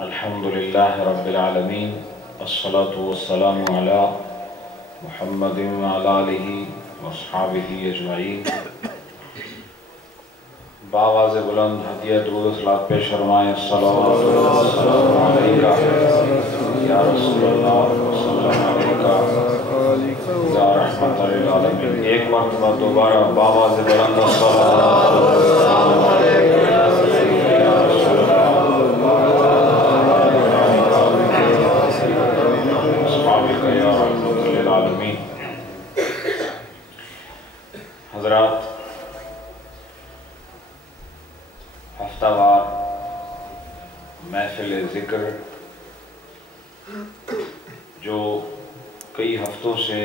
الحمدللہ رب العالمین والصلاة والسلام علی محمد وعلی آلہ واصحابہ اجمعین۔ بآواز بلند ہدیہ درود و صلوات پیش فرمائیں۔ الصلاۃ والسلام علیکہ یا رسول اللہ وسلم علیکہ یا رحمت للعالمین۔ ایک مرتبہ دوبارہ بآواز بلند الصلاۃ والسلام علیکہ یا رسول اللہ وسلم یا رحمت للعالمین۔ حضرات، ہفتہ وار محفل ذکر جو کئی ہفتوں سے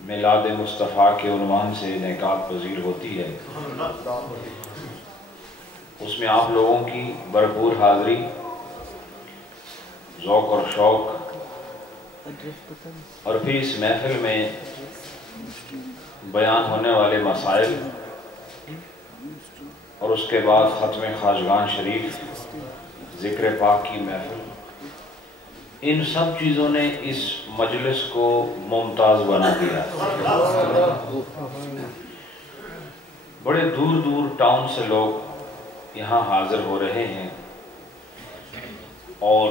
میلاد مصطفیٰ کے عنوان سے انعقاد پذیر ہوتی ہے، اس میں آپ لوگوں کی بھرپور حاضری، ذوق اور شوق، اور پھر اس محفل میں بیان ہونے والے مسائل اور اس کے بعد ختم خواجگان شریف، ذکر پاک کی محفل، ان سب چیزوں نے اس مجلس کو ممتاز بنا دیا۔ بڑے دور دور ٹاؤن سے لوگ یہاں حاضر ہو رہے ہیں، اور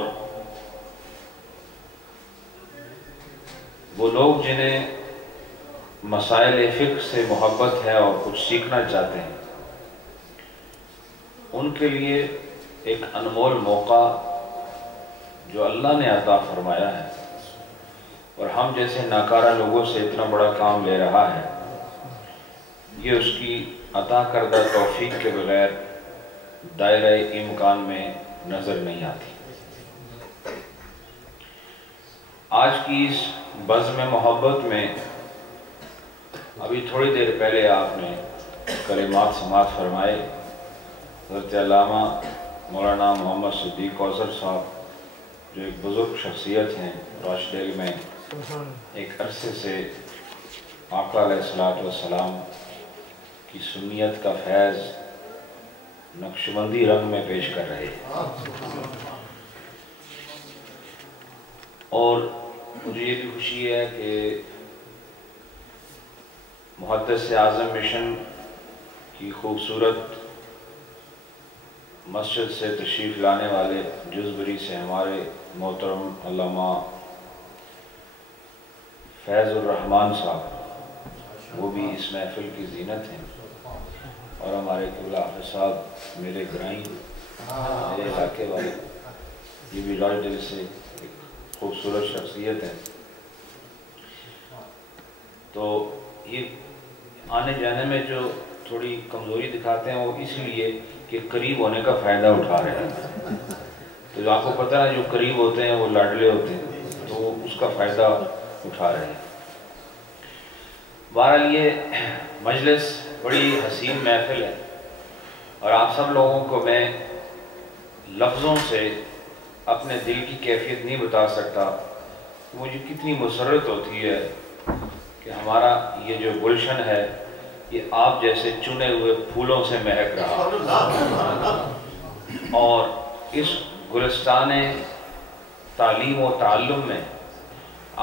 وہ لوگ جنہیں مسائل فقہ سے محبت ہے اور کچھ سیکھنا چاہتے ہیں، ان کے لیے ایک انمول موقع جو اللہ نے عطا فرمایا ہے، اور ہم جیسے ناکارہ لوگوں سے اتنا بڑا کام لے رہا ہے، یہ اس کی عطا کردہ توفیق کے بغیر دائرہ امکان میں نظر نہیں آتی۔ آج کی اس بزم محبت میں ابھی تھوڑی دیر پہلے آپ نے کلمات سماعت فرمائے۔ حضرت علامہ مولانا محمد صدیق کوثر صاحب جو ایک بزرگ شخصیت ہیں، راشدیل میں ایک عرصے سے آقا علیہ السلام کی سنیت کا فیض نقشبندی رنگ میں پیش کر رہے ہیں، اور مجھے یہ بھی خوشی ہے کہ محدث اعظم مشن کی خوبصورت مسجد سے تشریف لانے والے جزبری سے ہمارے محترم علامہ فیض الرحمان صاحب، وہ بھی اس محفل کی زینت ہیں، اور ہمارے قبلہ حافظ صاحب میرے گرائیں، میرے علاقے والے، یہ بھی راشدیل سے ایک خوبصورت شخصیت ہے۔ تو یہ آنے جانے میں جو تھوڑی کمزوری دکھاتے ہیں وہ اس لیے کہ قریب ہونے کا فائدہ اٹھا رہے ہیں۔ تو جو آپ کو پتہ ہے جو قریب ہوتے ہیں وہ لاڈلے ہوتے ہیں، تو وہ اس کا فائدہ اٹھا رہے ہیں۔ بہرحال یہ مجلس بڑی حسین محفل ہے، اور آپ سب لوگوں کو میں لفظوں سے اپنے دل کی کیفیت نہیں بتا سکتا، مجھے کتنی مسرت ہوتی ہے کہ ہمارا یہ جو گلشن ہے یہ آپ جیسے چنے ہوئے پھولوں سے مہک رہا، اور اس گلستان تعلیم و تعلم میں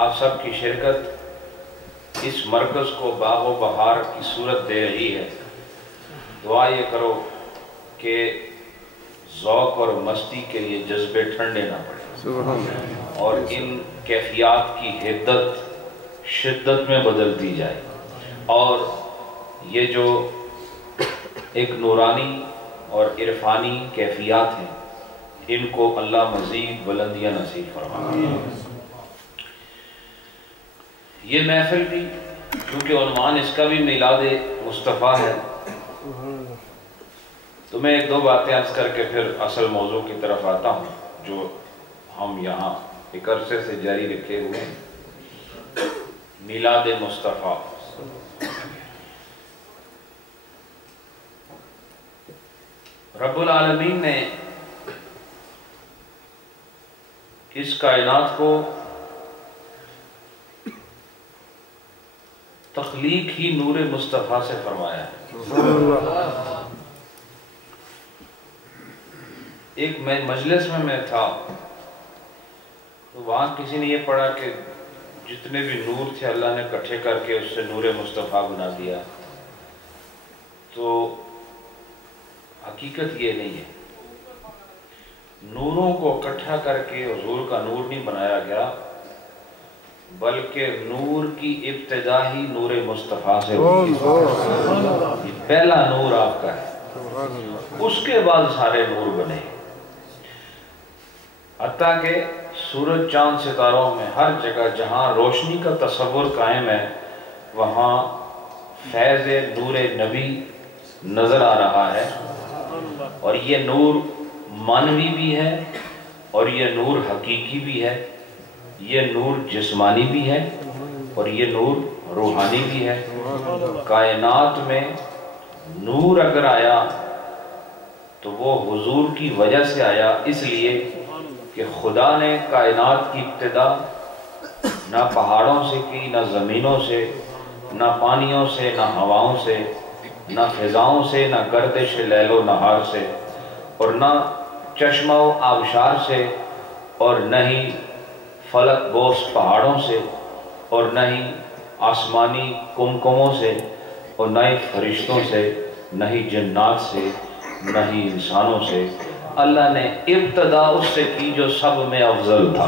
آپ سب کی شرکت اس مرکز کو باغ و بہار کی صورت دے رہی ہے۔ دعا یہ کرو کہ ذوق اور مستی کے لیے جذبے ٹھنڈے نہ پڑے، اور ان کیفیات کی حدت شدت میں بدلتی جائے، اور یہ جو ایک نورانی اور عرفانی کیفیات ہیں ان کو اللہ مزید بلندیاں نصیب فرمائے۔ یہ محفل بھی کیونکہ عنوان اس کا بھی میلاد مصطفیٰ ہے، تو میں ایک دو باتیں عرض کر کے پھر اصل موضوع کی طرف آتا ہوں جو ہم یہاں ایک عرصے سے جاری رکھے ہوئے ہیں، میلاد مصطفیٰ۔ رب العالمین نے اس کائنات کو تخلیق ہی نور مصطفیٰ سے فرمایا ہے۔ ایک مجلس میں تھا تو وہاں کسی نے یہ پڑھا کہ جتنے بھی نور تھے اللہ نے اکٹھے کر کے اس سے نور مصطفیٰ بنا دیا. تو حقیقت یہ نہیں ہے، نوروں کو اکٹھا کر کے حضور کا نور نہیں بنایا گیا، بلکہ نور کی ابتدا ہی نور مصطفیٰ سے ہوئی. پہلا نور آپ کا ہے، اس کے بعد سارے نور بنے. حتیٰ کہ سورج چاند ستاروں میں ہر جگہ جہاں روشنی کا تصور قائم ہے وہاں فیض نور نبی نظر آ رہا ہے. اور یہ نور مانوی بھی ہے اور یہ نور حقیقی بھی ہے، یہ نور جسمانی بھی ہے اور یہ نور روحانی بھی ہے. کائنات میں نور اگر آیا تو وہ حضور کی وجہ سے آیا، اس لیے کہ خدا نے کائنات کی ابتدا نہ پہاڑوں سے کی، نہ زمینوں سے، نہ پانیوں سے، نہ ہواؤں سے، نہ فضاؤں سے، نہ گردش لیل و نہار سے، اور نہ چشمہ و آبشار سے، اور نہ ہی فلک بوس پہاڑوں سے، اور نہ ہی آسمانی کمکموں سے، اور نہ ہی فرشتوں سے، نہ ہی جنات سے، نہ ہی انسانوں سے. اللہ نے ابتدا اس سے کی جو سب میں افضل تھا،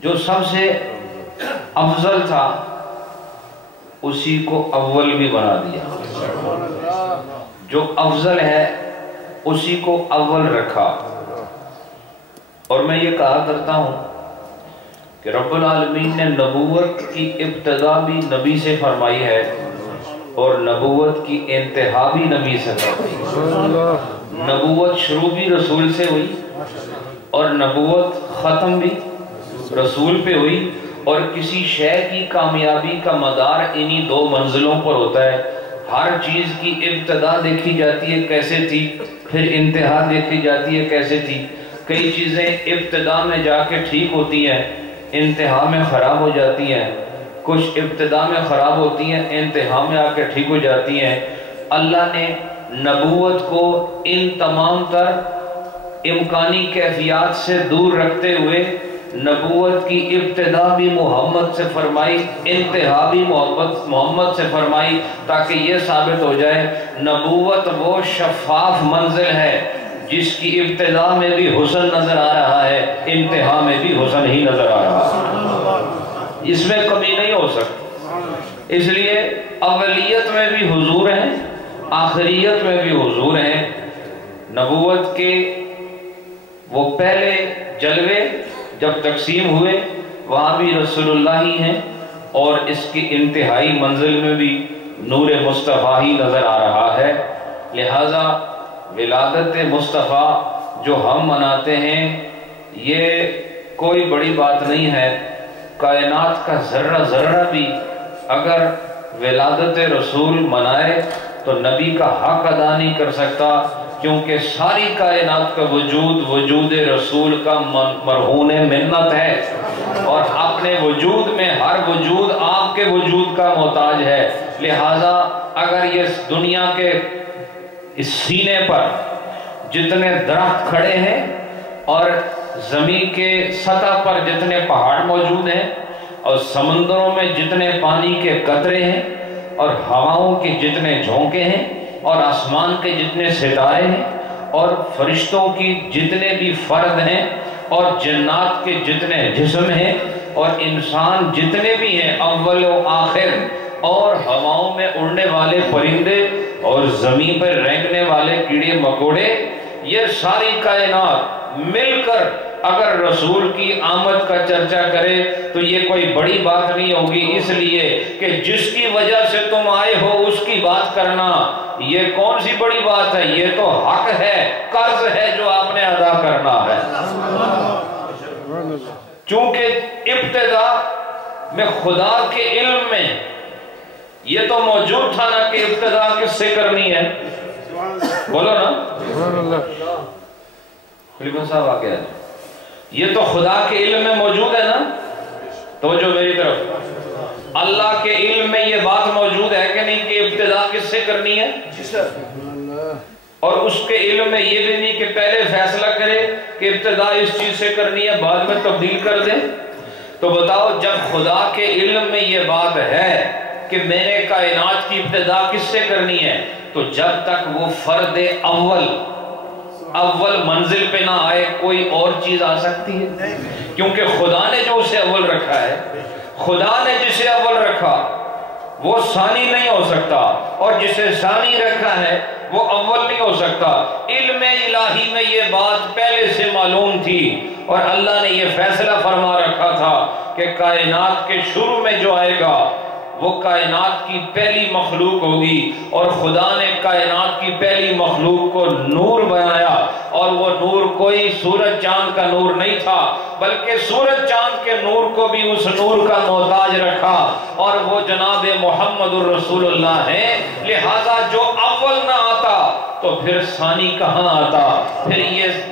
جو سب سے افضل تھا اسی کو اول بھی بنا دیا. جو افضل ہے اسی کو اول رکھا. اور میں یہ کہا کرتا ہوں کہ رب العالمین نے نبوت کی ابتدا بھی نبی سے فرمائی ہے اور نبوت کی انتہا بھی نبی سے فرمائی. نبوت شروع بھی رسول سے ہوئی اور نبوت ختم بھی رسول پہ ہوئی. اور کسی شے کی کامیابی کا مدار انہی دو منزلوں پر ہوتا ہے. ہر چیز کی ابتدا دیکھی جاتی ہے کیسے تھی، پھر انتہا دیکھی جاتی ہے کیسے تھی. کئی چیزیں ابتدا میں جا کے ٹھیک ہوتی ہیں، انتہا میں خراب ہو جاتی ہیں. کچھ ابتدا میں خراب ہوتی ہیں، انتہا میں آ کے ٹھیک ہو جاتی ہیں. اللہ نے نبوت کو ان تمام تر امکانی کیفیات سے دور رکھتے ہوئے نبوت کی ابتدا بھی محمد سے فرمائی، انتہا بھی محمد سے فرمائی، تاکہ یہ ثابت ہو جائے نبوت وہ شفاف منزل ہے جس کی ابتدا میں بھی حسن نظر آ رہا ہے، انتہا میں بھی حسن ہی نظر آ رہا ہے. اس میں کمی نہیں ہو سکتی. اس لیے اولیت میں بھی حضور ہیں، آخریت میں بھی حضور ہیں. نبوت کے وہ پہلے جلوے جب تقسیم ہوئے وہاں بھی رسول اللہ ہی ہیں، اور اس کی انتہائی منزل میں بھی نور مصطفیٰ ہی نظر آ رہا ہے. لہذا ولادت مصطفیٰ جو ہم مناتے ہیں یہ کوئی بڑی بات نہیں ہے. کائنات کا ذرہ ذرہ بھی اگر ولادت رسول منائے تو نبی کا حق ادا نہیں کر سکتا، کیونکہ ساری کائنات کا وجود رسول کا مرہون منت ہے، اور اپنے وجود میں ہر وجود آپ کے وجود کا محتاج ہے. لہذا اگر یہ دنیا کے اس سینے پر جتنے درخت کھڑے ہیں اور زمین کے سطح پر جتنے پہاڑ موجود ہیں اور سمندروں میں جتنے پانی کے قطرے ہیں اور ہواؤں کے جتنے جھونکے ہیں اور آسمان کے جتنے ستارے ہیں اور فرشتوں کی جتنے بھی فرد ہیں اور جنات کے جتنے جسم ہیں اور انسان جتنے بھی ہیں اول و آخر، اور ہواؤں میں اڑنے والے پرندے اور زمین پر رینگنے والے کیڑے مکوڑے، یہ ساری کائنات مل کر اگر رسول کی آمد کا چرچا کرے تو یہ کوئی بڑی بات نہیں ہوگی، اس لیے کہ جس کی وجہ سے تم آئے ہو اس کی بات کرنا یہ کون سی بڑی بات ہے، یہ تو حق ہے، قرض ہے جو آپ نے ادا کرنا ہے. چونکہ ابتدا میں خدا کے علم میں یہ تو موجود تھا نا کہ ابتدا کس سے کرنی ہے، بولو نا خلیفہ صاحب آ گیا، یہ تو خدا کے علم میں موجود ہے نا. توجہ میری طرف، اللہ کے علم میں یہ بات موجود ہے کہ نہیں کہ ابتدا کس سے کرنی ہے. اور اس کے علم میں یہ بھی نہیں کہ پہلے فیصلہ کرے کہ ابتدا اس چیز سے کرنی ہے بعد میں تبدیل کر دے. تو بتاؤ جب خدا کے علم میں یہ بات ہے کہ میں نے کائنات کی ابتدا کس سے کرنی ہے، تو جب تک وہ فرد اول منزل پہ نہ آئے کوئی اور چیز آ سکتی ہے؟ کیونکہ خدا نے جو اسے اول رکھا ہے، خدا نے جسے اول رکھا وہ ثانی نہیں ہو سکتا، اور جسے ثانی رکھا ہے وہ اول نہیں ہو سکتا. علم الہی میں یہ بات پہلے سے معلوم تھی، اور اللہ نے یہ فیصلہ فرما رکھا تھا کہ کائنات کے شروع میں جو آئے گا وہ کائنات کی پہلی مخلوق ہوگی. اور خدا نے کائنات کی پہلی مخلوق کو نور بنایا، اور وہ نور کوئی سورج چاند کا نور نہیں تھا، بلکہ سورج چاند کے نور کو بھی اس نور کا محتاج رکھا، اور وہ جناب محمد الرسول اللہ ہیں. لہذا جو اول نہ آتا تو پھر ثانی کہاں آتا، پھر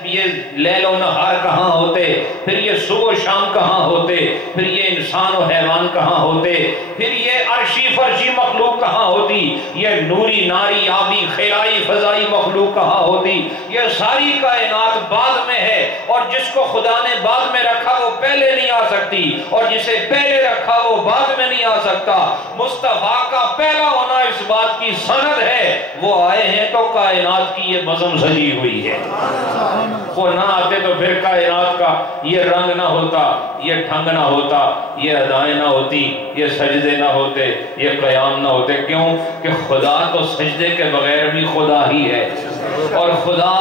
یہ لیل و نہار کہاں ہوتے، پھر یہ صبح و شام کہاں ہوتے، پھر یہ انسان و حیوان کہاں ہوتے، پھر یہ عرشی فرشی مخلوق کہاں ہوتی، یہ نوری ناری آبی خلائی فضائی مخلوق کہاں ہوتی. یہ ساری کائنات بعد میں ہے، اور جس کو خدا نے بعد میں رکھا وہ پہلے نہیں آ سکتی، اور جسے پہلے رکھا وہ بعد میں نہیں آ سکتا. مصطفیٰ کا پہلا ہونا اس بات کی سند ہے، وہ آئے ہیں تو کائنات کی یہ بزم سجی ہوئی ہے. وہ نہ آتے تو پھر کائنات کا یہ رنگ نہ ہوتا، یہ ڈھنگ نہ ہوتا، یہ ادائیں نہ ہوتی، یہ سجدے نہ ہوتے، یہ قیام نہ ہوتے. کیوں کہ خدا تو سجدے کے بغیر بھی خدا ہی ہے، اور خدا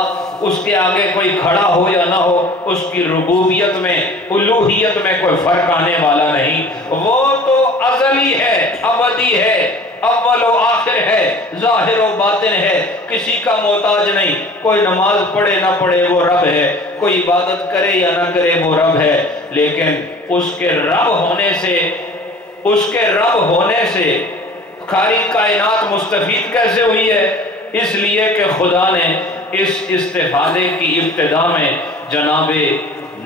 اس کے آگے کوئی کھڑا ہو یا نہ ہو اس کی ربوبیت میں الوہیت میں کوئی فرق آنے والا نہیں. وہ تو ازلی ہے، ابدی ہے، اول و آخر ہے، ظاہر و باطن ہے، کسی کا محتاج نہیں. کوئی نماز پڑھے نہ پڑھے وہ رب ہے، کوئی عبادت کرے یا نہ کرے وہ رب ہے. لیکن اس کے رب ہونے سے ساری کائنات مستفید کیسے ہوئی ہے؟ اس لیے کہ خدا نے اس استفادے کی ابتدا میں جناب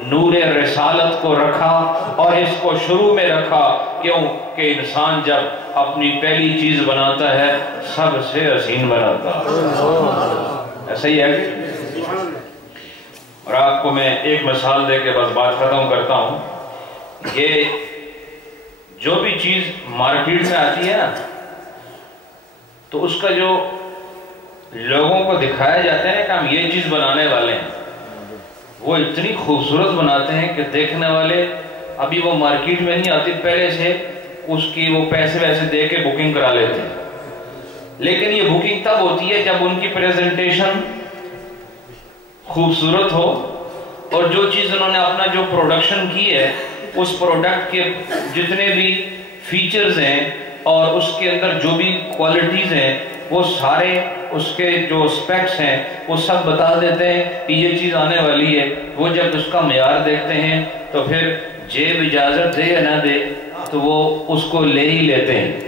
نور رسالت کو رکھا، اور اس کو شروع میں رکھا. کیوں کہ انسان جب اپنی پہلی چیز بناتا ہے سب سے حسین بناتا ہے. ایسا ہی ہے کہ اور آپ کو میں ایک مثال دے کے بس بات ختم کرتا ہوں. یہ جو بھی چیز مارکیٹ میں آتی ہے نا، تو اس کا جو لوگوں کو دکھایا جاتا ہے کہ ہم یہ چیز بنانے والے ہیں، وہ اتنی خوبصورت بناتے ہیں کہ دیکھنے والے ابھی وہ مارکیٹ میں نہیں آتی، پہلے سے اس کی وہ پیسے ویسے دے کے بکنگ کرا لیتے ہیں. لیکن یہ بکنگ تب ہوتی ہے جب ان کی پریزنٹیشن خوبصورت ہو، اور جو چیز انہوں نے اپنا جو پروڈکشن کی ہے اس پروڈکٹ کے جتنے بھی فیچرز ہیں اور اس کے اندر جو بھی کوالٹیز ہیں وہ سارے اس کے جو سپیکس ہیں وہ سب بتا دیتے ہیں کہ یہ چیز آنے والی ہے. وہ جب اس کا معیار دیکھتے ہیں تو پھر جیب اجازت دے یا نہ دے تو وہ اس کو لے ہی لیتے ہیں،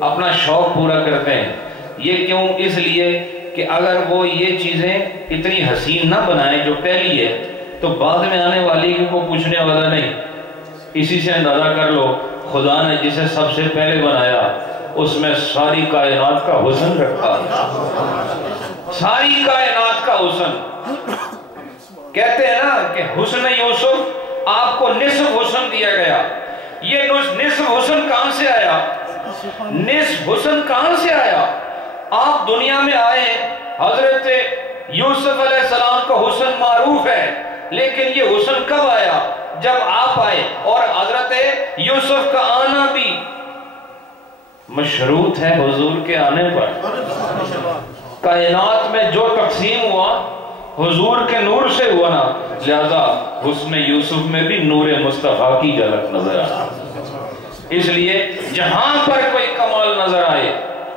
اپنا شوق پورا کرتے ہیں. یہ کیوں؟ اس لیے کہ اگر وہ یہ چیزیں اتنی حسین نہ بنائیں جو پہلی ہے تو بعد میں آنے والی کو پوچھنے والا نہیں. اسی سے اندازہ کر لو خدا نے جسے سب سے پہلے بنایا اس میں ساری کائنات کا حسن رکھا. ساری کائنات کا حسن. کہتے ہیں نا کہ حسن یوسف آپ کو نصف حسن دیا گیا. یہ نصف حسن کہاں سے آیا؟ نصف حسن کہاں سے آیا؟ آپ دنیا میں آئے، حضرت یوسف علیہ السلام کا حسن معروف ہے، لیکن یہ حسن کب آیا؟ جب آپ آئے. اور حضرت یوسف کا آنا بھی مشروط ہے حضور کے آنے پر. کائنات میں جو تقسیم ہوا حضور کے نور سے ہوا نا، لہذا حسن یوسف میں بھی نور مصطفیٰ کی جھلک نظر آئی. اس لیے جہاں پر کوئی کمال نظر آئے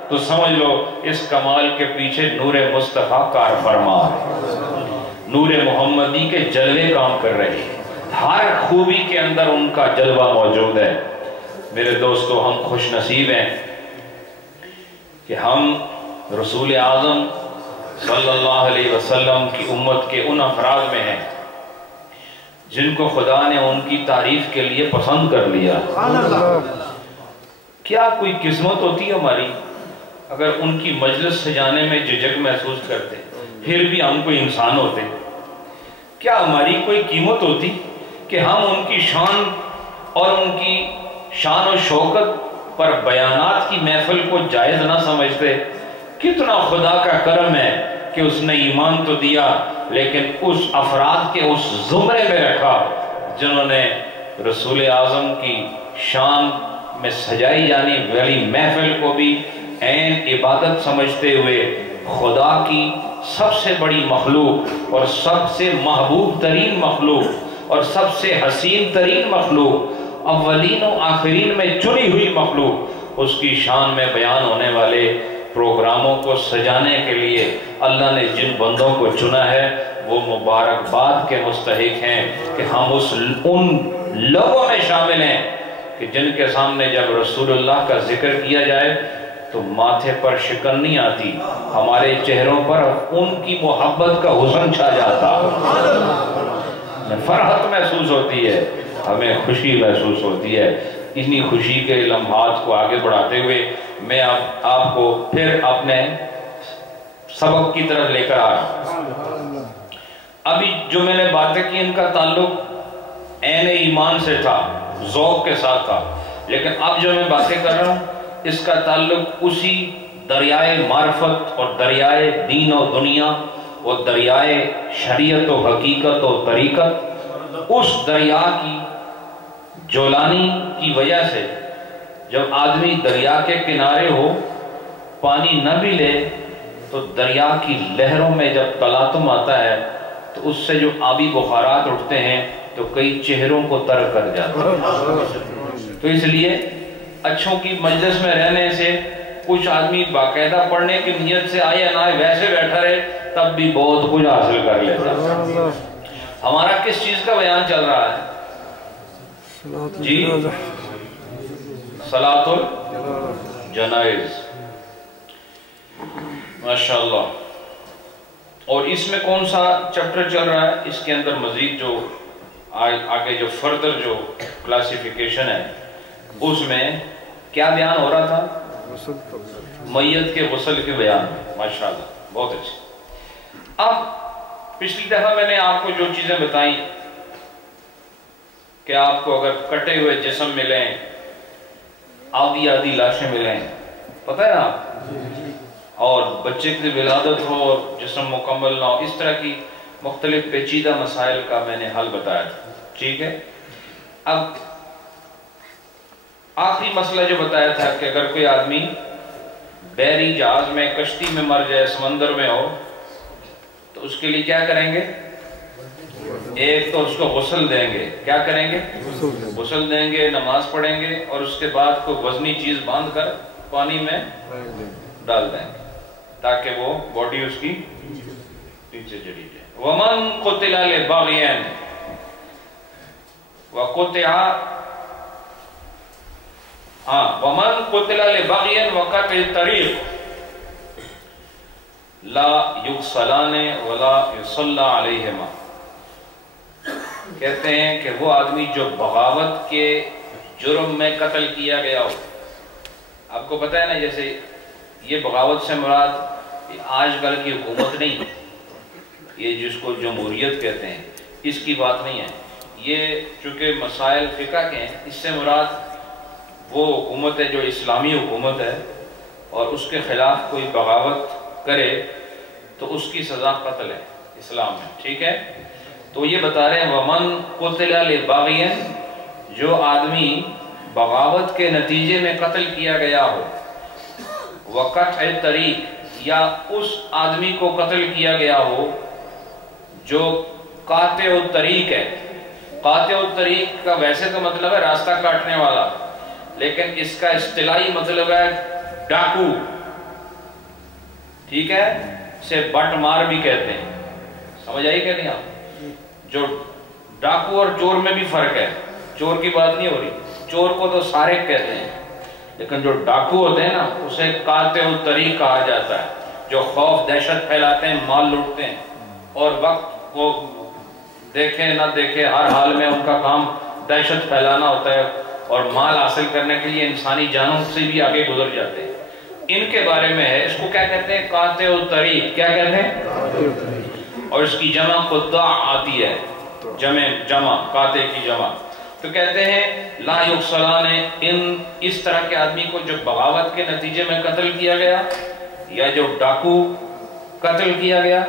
تو سمجھ لو اس کمال کے پیچھے نور مصطفیٰ کار فرما ہے، نور محمدی کے جلوے کام کر رہے ہیں. ہر خوبی کے اندر ان کا جلوہ موجود ہے. میرے دوستو، ہم خوش نصیب ہیں کہ ہم رسول اعظم صلی اللہ علیہ وسلم کی امت کے ان افراد میں ہیں جن کو خدا نے ان کی تعریف کے لیے پسند کر لیا. کیا کوئی قسمت ہوتی ہے ہماری اگر ان کی مجلس سے جانے میں جھجک محسوس کرتے. پھر بھی ہم کوئی انسان ہوتے، کیا ہماری کوئی قیمت ہوتی کہ ہم ان کی شان اور ان کی شان و شوکت پر بیانات کی محفل کو جائز نہ سمجھتے؟ کتنا خدا کا کرم ہے کہ اس نے ایمان تو دیا لیکن اس افراد کے اس زمرے میں رکھا جنہوں نے رسول اعظم کی شان میں سجائی جانے والی محفل کو بھی عین عبادت سمجھتے ہوئے خدا کی سب سے بڑی مخلوق اور سب سے محبوب ترین مخلوق اور سب سے حسین ترین مخلوق، اولین و آخرین میں چنی ہوئی مخلوق، اس کی شان میں بیان ہونے والے پروگراموں کو سجانے کے لیے اللہ نے جن بندوں کو چنا ہے وہ مبارکباد کے مستحق ہیں کہ ہم ان لوگوں میں شامل ہیں کہ جن کے سامنے جب رسول اللہ کا ذکر کیا جائے تو ماتھے پر شکن نہیں آتی، ہمارے چہروں پر ان کی محبت کا حسن چھا جاتا، فرحت محسوس ہوتی ہے، ہمیں خوشی محسوس ہوتی ہے۔ اتنی خوشی کے لمحات کو آگے بڑھاتے ہوئے میں اب آپ کو پھر اپنے سبق کی طرف لے کر آ رہا ہوں۔ ابھی جو میں نے باتیں کی ان کا تعلق عین ایمان سے تھا، ذوق کے ساتھ تھا، لیکن اب جو میں باتیں کر رہا ہوں اس کا تعلق اسی دریائے معرفت اور دریائے دین و دنیا اور دریائے شریعت و حقیقت و طریقت، اس دریا کی جولانی کی وجہ سے جب آدمی دریا کے کنارے ہو پانی نہ بھی لے تو دریا کی لہروں میں جب تلاطم آتا ہے تو اس سے جو آبی بخارات اٹھتے ہیں تو کئی چہروں کو تر کر جاتے ہیں۔ تو اس لیے اچھوں کی مجلس میں رہنے سے کچھ آدمی باقاعدہ پڑھنے کی نیت سے آئے یا نہ آئے ویسے بیٹھا رہے تب بھی بہت کچھ حاصل کر لیتا۔ ہمارا کس چیز کا بیان چل رہا ہے جی؟ صلاۃ الجنائز، ماشاءاللہ۔ اور اس میں کون سا چیپٹر چل رہا ہے؟ اس کے اندر مزید جو آگے جو فردر جو کلاسیفیکیشن ہے اس میں کیا بیان ہو رہا تھا؟ میت کے غسل کے بیان، ماشاءاللہ، بہت اچھی۔ اب پچھلی دفعہ میں نے آپ کو جو چیزیں بتائیں کہ آپ کو اگر کٹے ہوئے جسم ملیں، آدھی آدھی لاشیں ملیں، پتہ ہے نا، اور بچے کی ولادت ہو اور جسم مکمل نہ ہو، اس طرح کی مختلف پیچیدہ مسائل کا میں نے حل بتایا تھا، ٹھیک ہے۔ اب آخری مسئلہ جو بتایا تھا کہ اگر کوئی آدمی بحری جہاز میں کشتی میں مر جائے، سمندر میں ہو، تو اس کے لیے کیا کریں گے؟ ایک تو اس کو غسل دیں گے، کیا کریں گے؟ غسل دیں گے، نماز پڑھیں گے، اور اس کے بعد کوئی وزنی چیز باندھ کر پانی میں ڈال دیں گے تاکہ وہ باڈی اس کی نیچے چلی جائے۔ وَمَنْ قُتِلَ لِبَغْيٍ وَقُطِعَ وَمَنْ قُتِلَ لِبَغْيٍ وَقَطْعِ الطَّرِيقِ لا یغسلان ولا یصلی علیہما۔ کہتے ہیں کہ وہ آدمی جو بغاوت کے جرم میں قتل کیا گیا ہو، آپ کو پتہ ہے نا، جیسے یہ بغاوت سے مراد آج کل کی حکومت نہیں، یہ جس کو جمہوریت کہتے ہیں اس کی بات نہیں ہے، یہ چونکہ مسائل فقہ کے ہیں، اس سے مراد وہ حکومت ہے جو اسلامی حکومت ہے اور اس کے خلاف کوئی بغاوت کرے تو اس کی سزا قتل ہے اسلام میں، ٹھیک ہے۔ تو یہ بتا رہے ہیں وَمَنْ قُتِلَ لِبَغْيٍ، جو آدمی بغاوت کے نتیجے میں قتل کیا گیا ہو، وَقَطْعِ الطَّرِيقِ، یا اس آدمی کو قتل کیا گیا ہو جو قاطع الطریق ہے۔ قاطع الطریق کا ویسے تو مطلب ہے راستہ کاٹنے والا، لیکن اس کا اصطلاحی مطلب ہے ڈاکو، ٹھیک ہے، اسے بٹ مار بھی کہتے ہیں، سمجھ آئی کہ نہیں آپ؟ جو ڈاکو اور چور میں بھی فرق ہے، چور کی بات نہیں ہو رہی، چور کو تو سارق کہتے ہیں، لیکن جو ڈاکو ہوتے ہیں نا اسے قاطع الطریق کہا جاتا ہے، جو خوف دہشت پھیلاتے ہیں، مال لوٹتے ہیں، اور وقت کو دیکھیں نہ دیکھیں ہر حال میں ان کا کام دہشت پھیلانا ہوتا ہے اور مال حاصل کرنے کے لیے انسانی جانوں سے بھی آگے گزر جاتے ہیں۔ ان کے بارے میں ہے، اس کو کیا کہتے ہیں؟ قاطع الطریق. کیا کہتے ہیں؟ اور اس کی جمع قطاع آتی ہے، جمع قاطع کی جمع. تو کہتے ہیں لا یقصلان، اس طرح کے آدمی کو جو بغاوت کے نتیجے میں قتل کیا گیا یا جو ڈاکو قتل کیا گیا،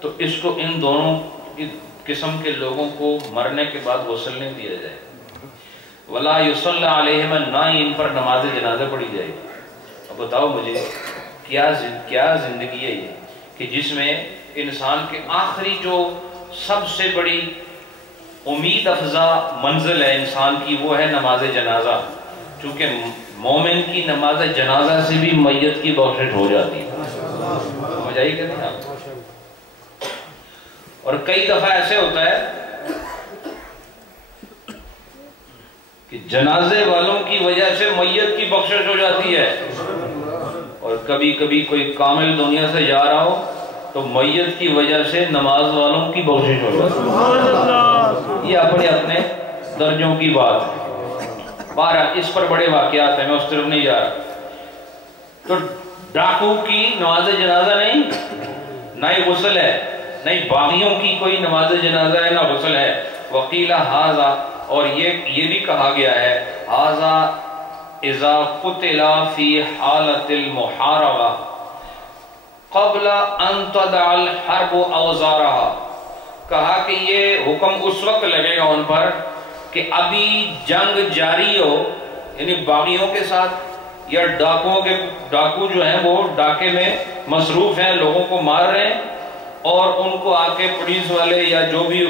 تو اس کو ان دونوں قسم کے لوگوں کو مرنے کے بعد غسل نہیں دیا جائے. ولا یصلی علیہم، نہ ہی ان پر نماز جنازہ پڑھی جائے گی. اب بتاؤ مجھے کیا زندگی ہے یہ کہ جس میں انسان کے آخری جو سب سے بڑی امید افزا منزل ہے انسان کی، وہ ہے نماز جنازہ. چونکہ مومن کی نماز جنازہ سے بھی میت کی بخشش ہو جاتی ہے. سمجھ آئی کہ نہیں آپ؟ اور کئی دفعہ ایسے ہوتا ہے کہ جنازے والوں کی وجہ سے میت کی بخشش ہو جاتی ہے، اور کبھی کبھی کوئی کامل دنیا سے جا رہا ہو تو میت کی وجہ سے نماز والوں کی بخشش ہو جاتی ہے. یہ اپنے اپنے درجوں کی بات ہے. بہرحال اس پر بڑے واقعات ہیں، میں اس طرف نہیں جا رہا. تو ڈاکو کی نماز جنازہ نہیں، نہ ہی غسل ہے، نہ ہی باغیوں کی کوئی نماز جنازہ ہے، نہ غسل ہے. وقیل ھذا، اور یہ بھی کہا گیا ہے ھذا اذا قتل فی حالت المحاربہ قبل ان تدع الحرب اوزارہا. کہا کہ یہ حکم اس وقت لگے گا ان پر کہ ابھی جنگ جاری ہو، یعنی باغیوں کے ساتھ یا ڈاکو جو ہیں وہ ڈاکے میں مصروف ہیں، لوگوں کو مار رہے ہیں، اور ان کو آ کے پولیس والے یا جو بھی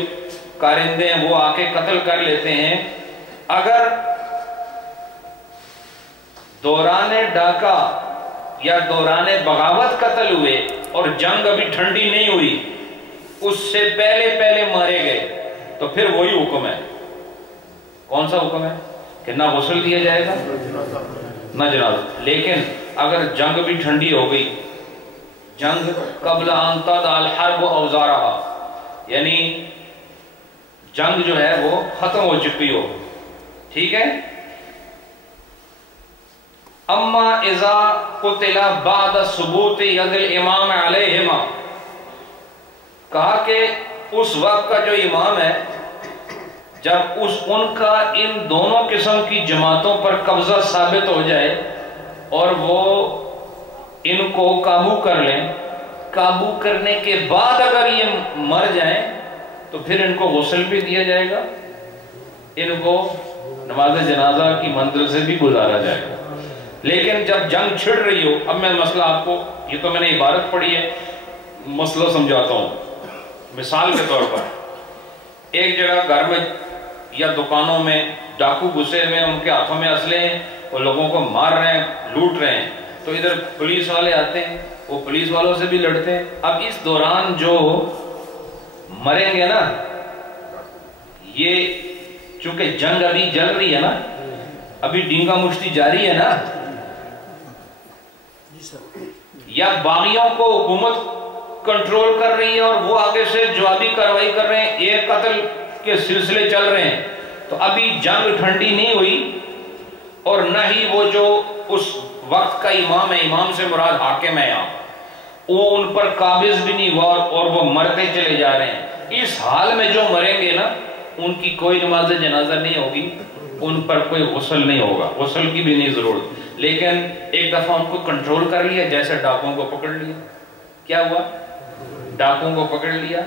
کارندے ہیں وہ آ کے قتل کر لیتے ہیں. اگر دوران ڈاکہ یا دوران بغاوت قتل ہوئے اور جنگ ابھی ٹھنڈی نہیں ہوئی، اس سے پہلے مارے گئے، تو پھر وہی حکم ہے. کون سا حکم ہے؟ کہ نہ غسل دیا جائے گا نہ جنازہ. لیکن اگر جنگ بھی ٹھنڈی ہو گئی، جنگ قبل ان تدع الحرب اوزارہا، یعنی جنگ جو ہے وہ ختم ہو چکی ہو، ٹھیک ہے. اما اذا قتل بعد ثبوت ید الامام علیہما، کہا کہ اس وقت کا جو امام ہے، جب ان کا ان دونوں قسم کی جماعتوں پر قبضہ ثابت ہو جائے اور وہ ان کو قابو کر لیں، قابو کرنے کے بعد اگر یہ مر جائیں تو پھر ان کو غسل بھی دیا جائے گا، ان کو نماز جنازہ کی منزل سے بھی گزارا جائے گا. لیکن جب جنگ چھڑ رہی ہو، اب میں مسئلہ آپ کو، یہ تو میں نے عبارت پڑھی ہے، مسئلہ سمجھاتا ہوں. مثال کے طور پر ایک جگہ گھر میں یا دکانوں میں ڈاکو گھسے ہوئے ہیں، ان کے ہاتھوں میں اسلحے ہیں، وہ لوگوں کو مار رہے ہیں، لوٹ رہے ہیں، تو ادھر پولیس والے آتے ہیں، وہ پولیس والوں سے بھی لڑتے ہیں. اب اس دوران جو مریں گے نا، یہ چونکہ جنگ ابھی جل رہی ہے نا، ابھی ڈینگا مشتی جاری ہے نا، یا باغیوں کو حکومت کنٹرول کر رہی ہے اور وہ آگے سے جوابی کارروائی کر رہے ہیں، ایک قتل کے سلسلے چل رہے ہیں، تو ابھی جنگ ٹھنڈی نہیں ہوئی، اور نہ ہی وہ جو اس وقت کا امام ہے، امام سے مراد حاکم ہے، وہ ان پر قابض بھی نہیں ہوا اور وہ مرتے چلے جا رہے ہیں. اس حال میں جو مریں گے نا، ان کی کوئی نماز جنازہ نہیں ہوگی، ان پر کوئی غسل نہیں ہوگا، غسل کی بھی نہیں ضرورت. لیکن ایک دفعہ ان کو کنٹرول کر لیا، جیسے ڈاکوں کو پکڑ لیا. کیا ہوا؟ ڈاکوں کو پکڑ لیا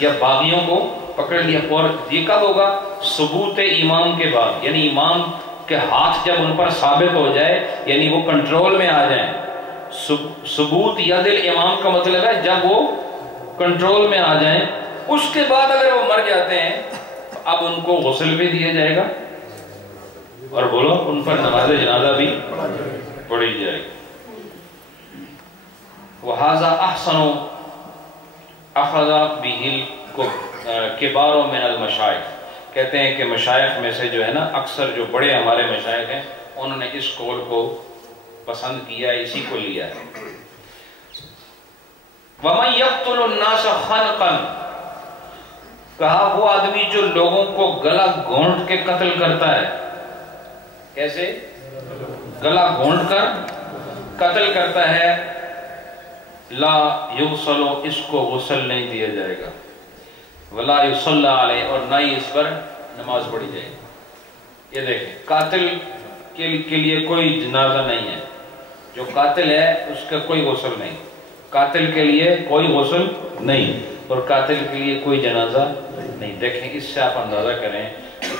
یا باغیوں کو پکڑ لیا. اور یہ کب ہوگا؟ ثبوت امام کے بعد، یعنی امام کے ہاتھ جب ان پر ثابت ہو جائے، یعنی وہ کنٹرول میں آ جائیں. ثبوت ید الامام کا مطلب ہے جب وہ کنٹرول میں آ جائیں. اس کے بعد اگر وہ مر جاتے ہیں تو اب ان کو غسل بھی دیا جائے گا، اور بولو ان پر نماز جنازہ بھی پڑھی جائے گی. وَهَذَا أَحْسَنُ أَخَذَ بِهِ الْكِبَارُ مِنَ الْمَشَائِخِ. کہتے ہیں کہ مشائخ میں سے جو ہے نا، اکثر جو بڑے ہمارے مشائخ ہیں، انہوں نے اس قول کو پسند کیا ہے، اسی کو لیا ہے. وَمَنْ يَقْتُلُ النَّاسَ خَنْقًا، کہا وہ آدمی جو لوگوں کو گلا گھونٹ کے قتل کرتا ہے. کیسے؟ گلا گھونٹ کر قتل کرتا ہے لا یغسل، اس کو غسل نہیں دیا جائے گا، ولا یصلی علیہ، اور نہ ہی اس پر نماز پڑھی جائے گی۔ یہ دیکھیں، قاتل کے لیے کوئی جنازہ نہیں ہے، جو قاتل ہے اس کا کوئی غسل نہیں، قاتل کے لیے کوئی غسل نہیں اور قاتل کے لیے کوئی جنازہ نہیں۔ دیکھیں، اس سے آپ اندازہ کریں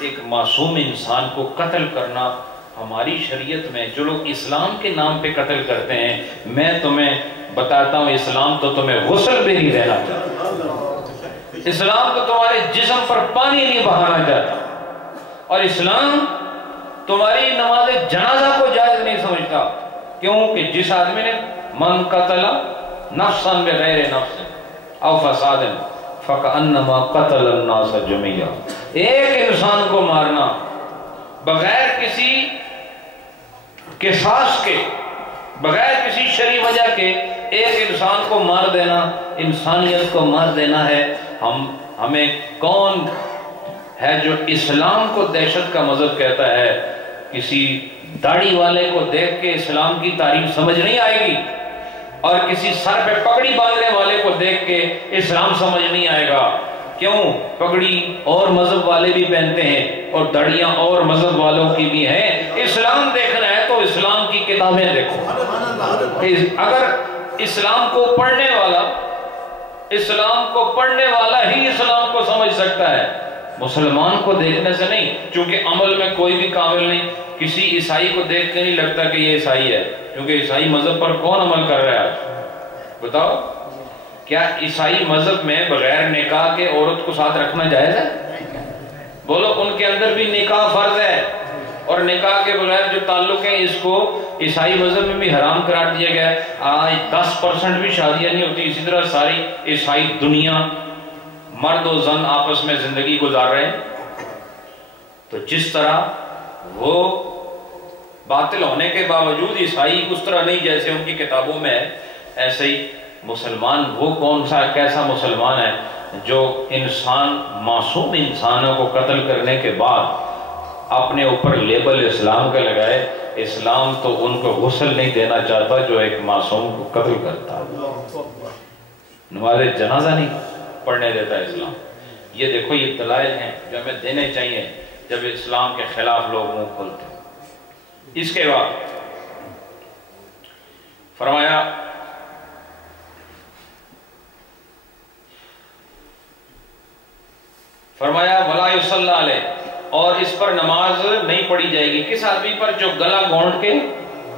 ایک معصوم انسان کو قتل کرنا ہماری شریعت میں، جو لوگ اسلام کے نام پہ قتل کرتے ہیں، میں تمہیں بتاتا ہوں اسلام تو تمہیں غسل بھی نہیں دینا چاہتا، اسلام تو تمہارے جسم پر پانی نہیں بہانا چاہتا، اور اسلام تمہاری نماز جنازہ کو جائز نہیں سمجھتا۔ کیوں کہ جس آدمی نے من قتل نفسا بغیر نفس او فساد فکأنما قتل الناس جميعا، ایک انسان کو مارنا بغیر کسی قصاص کے، بغیر کسی شرعی وجہ کے، ایک انسان کو مار دینا انسانیت کو مار دینا ہے۔ ہمیں کون ہے جو اسلام کو دہشت کا مذہب کہتا ہے؟ کسی داڑھی والے کو دیکھ کے اسلام کی تعریف سمجھ نہیں آئے گی، اور کسی سر پہ پگڑی باندھنے والے کو دیکھ کے اسلام سمجھ نہیں آئے گا۔ کیوں؟ پگڑی اور مذہب والے بھی پہنتے ہیں اور داڑیاں اور مذہب والوں کی بھی ہیں۔ اسلام دیکھنا ہے تو اسلام کی کتابیں دیکھو۔ اگر اسلام کو پڑھنے والا ہی اسلام کو سمجھ سکتا ہے، مسلمان کو دیکھنے سے نہیں، چونکہ عمل میں کوئی بھی کامل نہیں۔ کسی عیسائی کو دیکھ کے نہیں لگتا کہ یہ عیسائی ہے، کیونکہ عیسائی مذہب پر کون عمل کر رہا ہے آج؟ بتاؤ، کیا عیسائی مذہب میں بغیر نکاح کے عورت کو ساتھ رکھنا جائز ہے؟ بولو، ان کے اندر بھی نکاح فرض ہے، اور نکاح کے بغیر جو تعلق ہیں اس کو عیسائی مذہب میں بھی حرام قرار دیا گیا ہے۔ آج 10% بھی شادیاں نہیں ہوتی، اسی طرح ساری عیسائی دنیا مرد و زن آپس میں زندگی گزار رہے ہیں۔ تو جس طرح وہ باطل ہونے کے باوجود عیسائی اس طرح نہیں جیسے ان کی کتابوں میں ہے، ایسے ہی مسلمان وہ کون سا کیسا مسلمان ہے جو معصوم انسانوں کو قتل کرنے کے بعد اپنے اوپر لیبل اسلام کا لگائے؟ اسلام تو ان کو غسل نہیں دینا چاہتا جو ایک معصوم کو قتل کرتا ہے، نماز جنازہ نہیں پڑھنے دیتا اسلام۔ یہ دیکھو، یہ دلائل ہیں جو ہمیں دینے چاہیے جب اسلام کے خلاف لوگ منہ کھولتے ہیں۔ اس کے بعد فرمایا وَلَا يُصَلَّى عَلَيْهِ، اور اس پر نماز نہیں پڑھی جائے گی۔ کس آدمی پر؟ جو گلا گھونٹ کے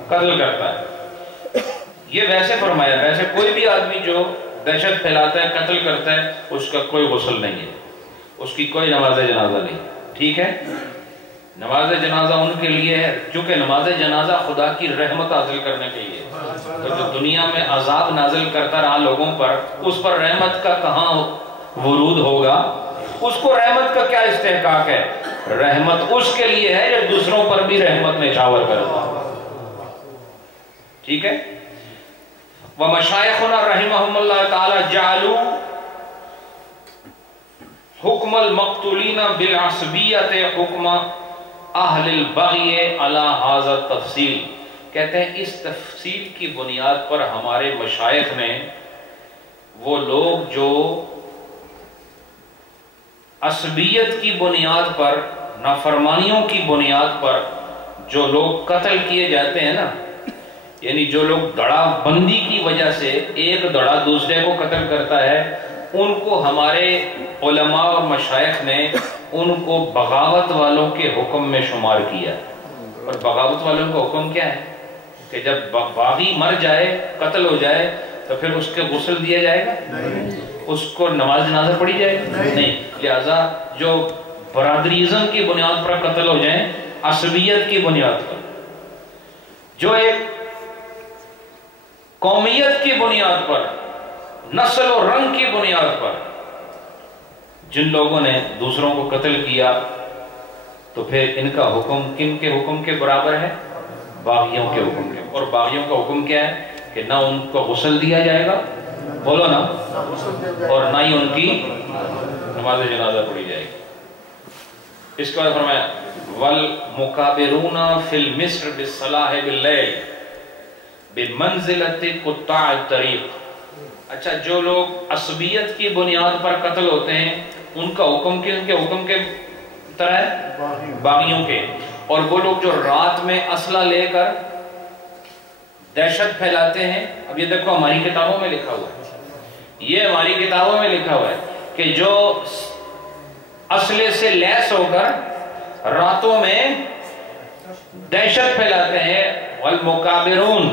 قتل کرتا ہے۔ یہ ویسے فرمایا، ویسے کوئی بھی آدمی جو دہشت پھیلاتا ہے، قتل کرتا ہے، اس کا کوئی غسل نہیں ہے، اس کی کوئی نماز جنازہ نہیں، ٹھیک ہے؟ نماز جنازہ ان کے لیے ہے، چونکہ نماز جنازہ خدا کی رحمت حاصل کرنے کے لیے، تو جو دنیا میں عذاب نازل کرتا رہا لوگوں پر، اس پر رحمت کا کہاں ورود ہوگا؟ اس کو رحمت کا کیا استحقاق ہے؟ رحمت اس کے لیے ہے جو دوسروں پر بھی رحمت نچھاور کرتا، ٹھیک ہے؟ وَمَشَائِخُنَا رَحِمَهُمُ اللَّهُ تَعَالَى جَعَلُوا حُکْمَ الْمَقْتُولِينَ بِالْعَصْبِيَّةِ حُکْمَ أَهْلِ الْبَغْيِ عَلَى هَذَا التَّفْصِيلِ، کہتے ہیں اس تفصیل کی بنیاد پر ہمارے مشائخ نے، وہ لوگ جو عصبیت کی بنیاد پر، نافرمانیوں کی بنیاد پر جو لوگ قتل کیے جاتے ہیں نا، یعنی جو لوگ دڑا بندی کی وجہ سے ایک دڑا دوسرے کو قتل کرتا ہے، ان کو ہمارے علماء اور مشائخ نے ان کو بغاوت والوں کے حکم میں شمار کیا۔ اور بغاوت والوں کا حکم کیا ہے؟ کہ جب باغی مر جائے، قتل ہو جائے، تو پھر اس کے غسل دیا جائے گا؟ اس کو نماز جنازہ پڑھی جائے گی؟ نہیں۔ لہذا جو برادریزم کی بنیاد پر قتل ہو جائیں، عصبیت کی بنیاد پر، جو ایک قومیت کی بنیاد پر، نسل و رنگ کی بنیاد پر جن لوگوں نے دوسروں کو قتل کیا، تو پھر ان کا حکم کن کے حکم کے برابر ہے؟ باغیوں کے حکم کے۔ اور باغیوں کا حکم کیا ہے؟ کہ نہ ان کو غسل دیا جائے گا، بولو نا، اور نہ ہی ان کی نماز جنازہ پڑھی جائے گی۔ اس کے بعد فرمایا وَالْمُقَابِرُونَ فِي الْمِصْرِ بِالصَّلَاحِ بِاللَّيْلِ، بمنزلت قطاع الطریق. اچھا جو لوگ عصبیت کی بنیاد پر قتل ہوتے ہیں ان کا حکم کے حکم کے طرح ہے باغیوں کے. اور وہ لوگ جو رات میں اسلحہ لے کر دہشت پھیلاتے ہیں، اب یہ دیکھو ہماری کتابوں میں لکھا ہوا ہے، یہ ہماری کتابوں میں لکھا ہوا ہے کہ جو اسلحے سے لیس ہو کر راتوں میں دہشت پھیلاتے ہیں، والمکابرون،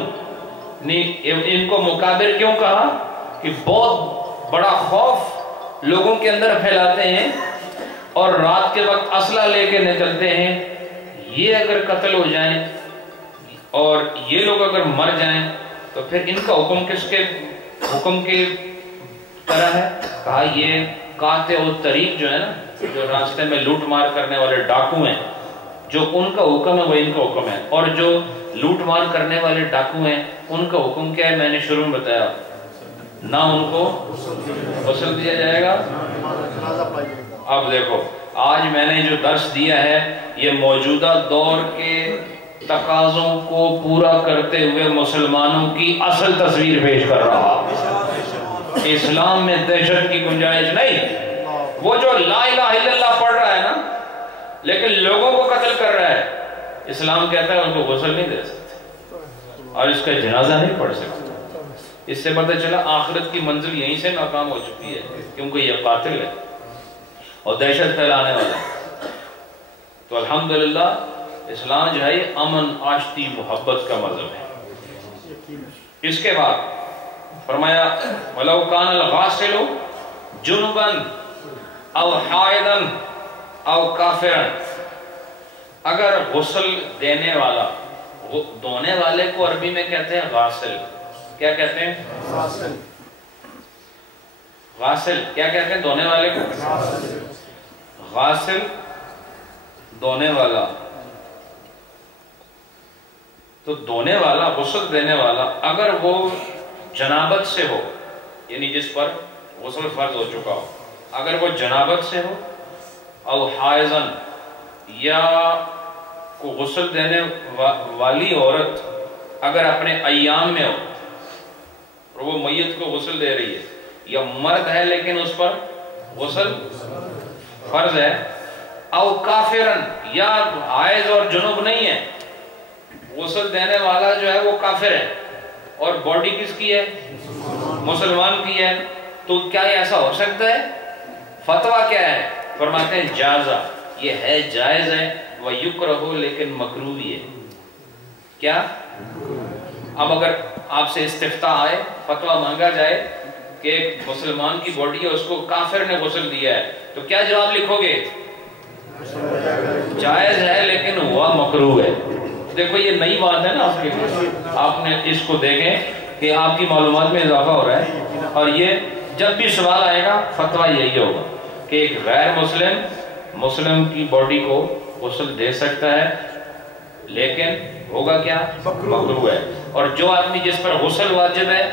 ان کو مکابر کیوں کہا؟ کہ بہت بڑا خوف لوگوں کے اندر پھیلاتے ہیں اور رات کے وقت اسلحہ لے کے نکلتے ہیں. یہ اگر قتل ہو جائیں اور یہ لوگ اگر مر جائیں تو پھر ان کا حکم کس کے حکم کے طرح ہے؟ کہا یہ قاطع الطریق جو ہے نا، جو راستے میں لوٹ مار کرنے والے ڈاکو ہیں، جو ان کا حکم ہے وہ ان کا حکم ہے. اور جو لوٹ مار کرنے والے ڈاکو ہیں ان کا حکم کیا ہے؟ میں نے شروع میں بتایا، نہ ان کو غسل دیا جائے گا. اب دیکھو آج میں نے جو درس دیا ہے یہ موجودہ دور کے تقاضوں کو پورا کرتے ہوئے مسلمانوں کی اصل تصویر پیش کر رہا. اسلام میں دہشت کی گنجائش نہیں. وہ جو لا الہ الا اللہ پڑھ رہا ہے نا لیکن لوگوں کو قتل کر رہا ہے، اسلام کہتا ہے ان کو غسل نہیں دے سکتے اور اس کا جنازہ نہیں پڑھ سکتے. اس سے پتہ چلا آخرت کی منزل یہیں سے ناکام ہو چکی ہے کیونکہ یہ قاتل ہے اور دہشت پھیلانے والا ہے. تو الحمدللہ اسلام جو ہے یہ امن، آشتی، محبت کا مذہب ہے. اس کے بعد فرمایا وَلَوْ كَانَ الْغَاسِلُ جُنُبًا اَوْ حَائِدًا اَوْ كَافِرًا. اگر غسل دینے والا، دھونے والے کو عربی میں کہتے ہیں غاسل. کیا کہتے ہیں؟ غاسل. غاسل کیا کہتے ہیں؟ دھونے والے کو غاسل، دھونے والا. تو دھونے والا، غسل دینے والا اگر وہ جنابت سے ہو، یعنی جس پر غسل فرض ہو چکا ہو، اگر وہ جنابت سے ہو، او حائضن، یا کو غسل دینے والی عورت اگر اپنے ایام میں ہو اور وہ میت کو غسل دے رہی ہے، یا مرد ہے لیکن اس پر غسل فرض ہے، او کافرن، یا حائض اور جنوب نہیں ہے، غسل دینے والا جو ہے وہ کافر ہے اور باڈی کس کی ہے؟ مسلمان کی ہے. تو کیا ایسا ہو سکتا ہے؟ فتویٰ کیا ہے؟ فرماتے ہیں جازہ، یہ ہے جائز ہے، وَيُكْرَهُ، لیکن مکروہ بھی ہے. کیا؟ اب اگر آپ سے استفتاء آئے، فتویٰ مانگا جائے کہ ایک مسلمان کی باڈی ہے اس کو کافر نے غسل دیا ہے، تو کیا جواب لکھو گے؟ جائز ہے لیکن ہوا مکروہ ہے. دیکھو یہ نئی بات ہے نا آپ کے لیے، آپ نے اس کو دیکھیں کہ آپ کی معلومات میں اضافہ ہو رہا ہے. اور یہ جب بھی سوال آئے گا فتویٰ یہی ہوگا کہ ایک غیر مسلم کی باڈی کو غسل دے سکتا ہے لیکن ہوگا کیا؟ مکروہ ہے. اور جو آدمی جس پر غسل واجب ہے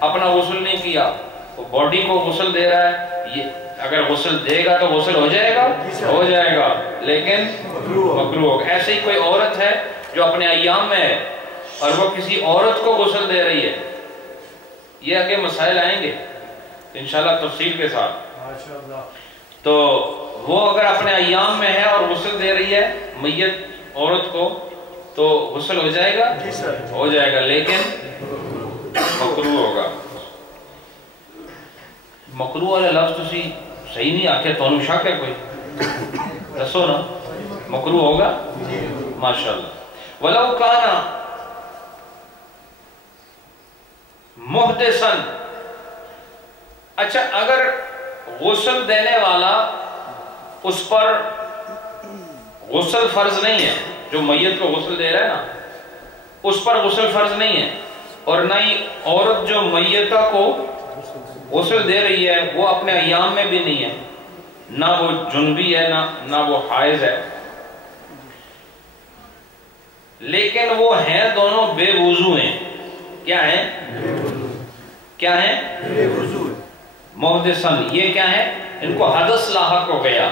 اپنا غسل نہیں کیا، وہ باڈی کو غسل دے رہا ہے، یہ اگر غسل دے گا تو غسل ہو جائے گا، ہو جائے گا لیکن مکروہ ہوگا. ایسے ہی کوئی عورت ہے جو اپنے ایام میں ہے اور وہ کسی عورت کو غسل دے رہی ہے، یہ آگے مسائل آئیں گے انشاءاللہ تفصیل کے ساتھ. تو وہ اگر اپنے ایام میں ہے اور غسل دے رہی ہے میت عورت کو تو غسل ہو جائے گا، ہو جائے گا لیکن مکروہ ہوگا. مکروہ والا لفظ تسی صحیح نہیں آکے تو انہوں شک ہے کوئی دسو نا، مکروہ ہوگا ماشاءاللہ. وَلَوْ كَانَ مُحْدِثًا، اچھا اگر غسل دینے والا اس پر غسل فرض نہیں ہے، جو میت کو غسل دے رہا ہے نا اس پر غسل فرض نہیں ہے، اور نہ ہی عورت جو میتہ کو غسل دے رہی ہے وہ اپنے ایام میں بھی نہیں ہے، نہ وہ جنبی ہے نہ وہ حائض ہے، لیکن وہ ہیں دونوں بے وضو ہیں. کیا ہیں؟ کیا ہیں؟ بے وضو. محدثن، یہ کیا ہے؟ ان کو حدث لاحق ہو گیا،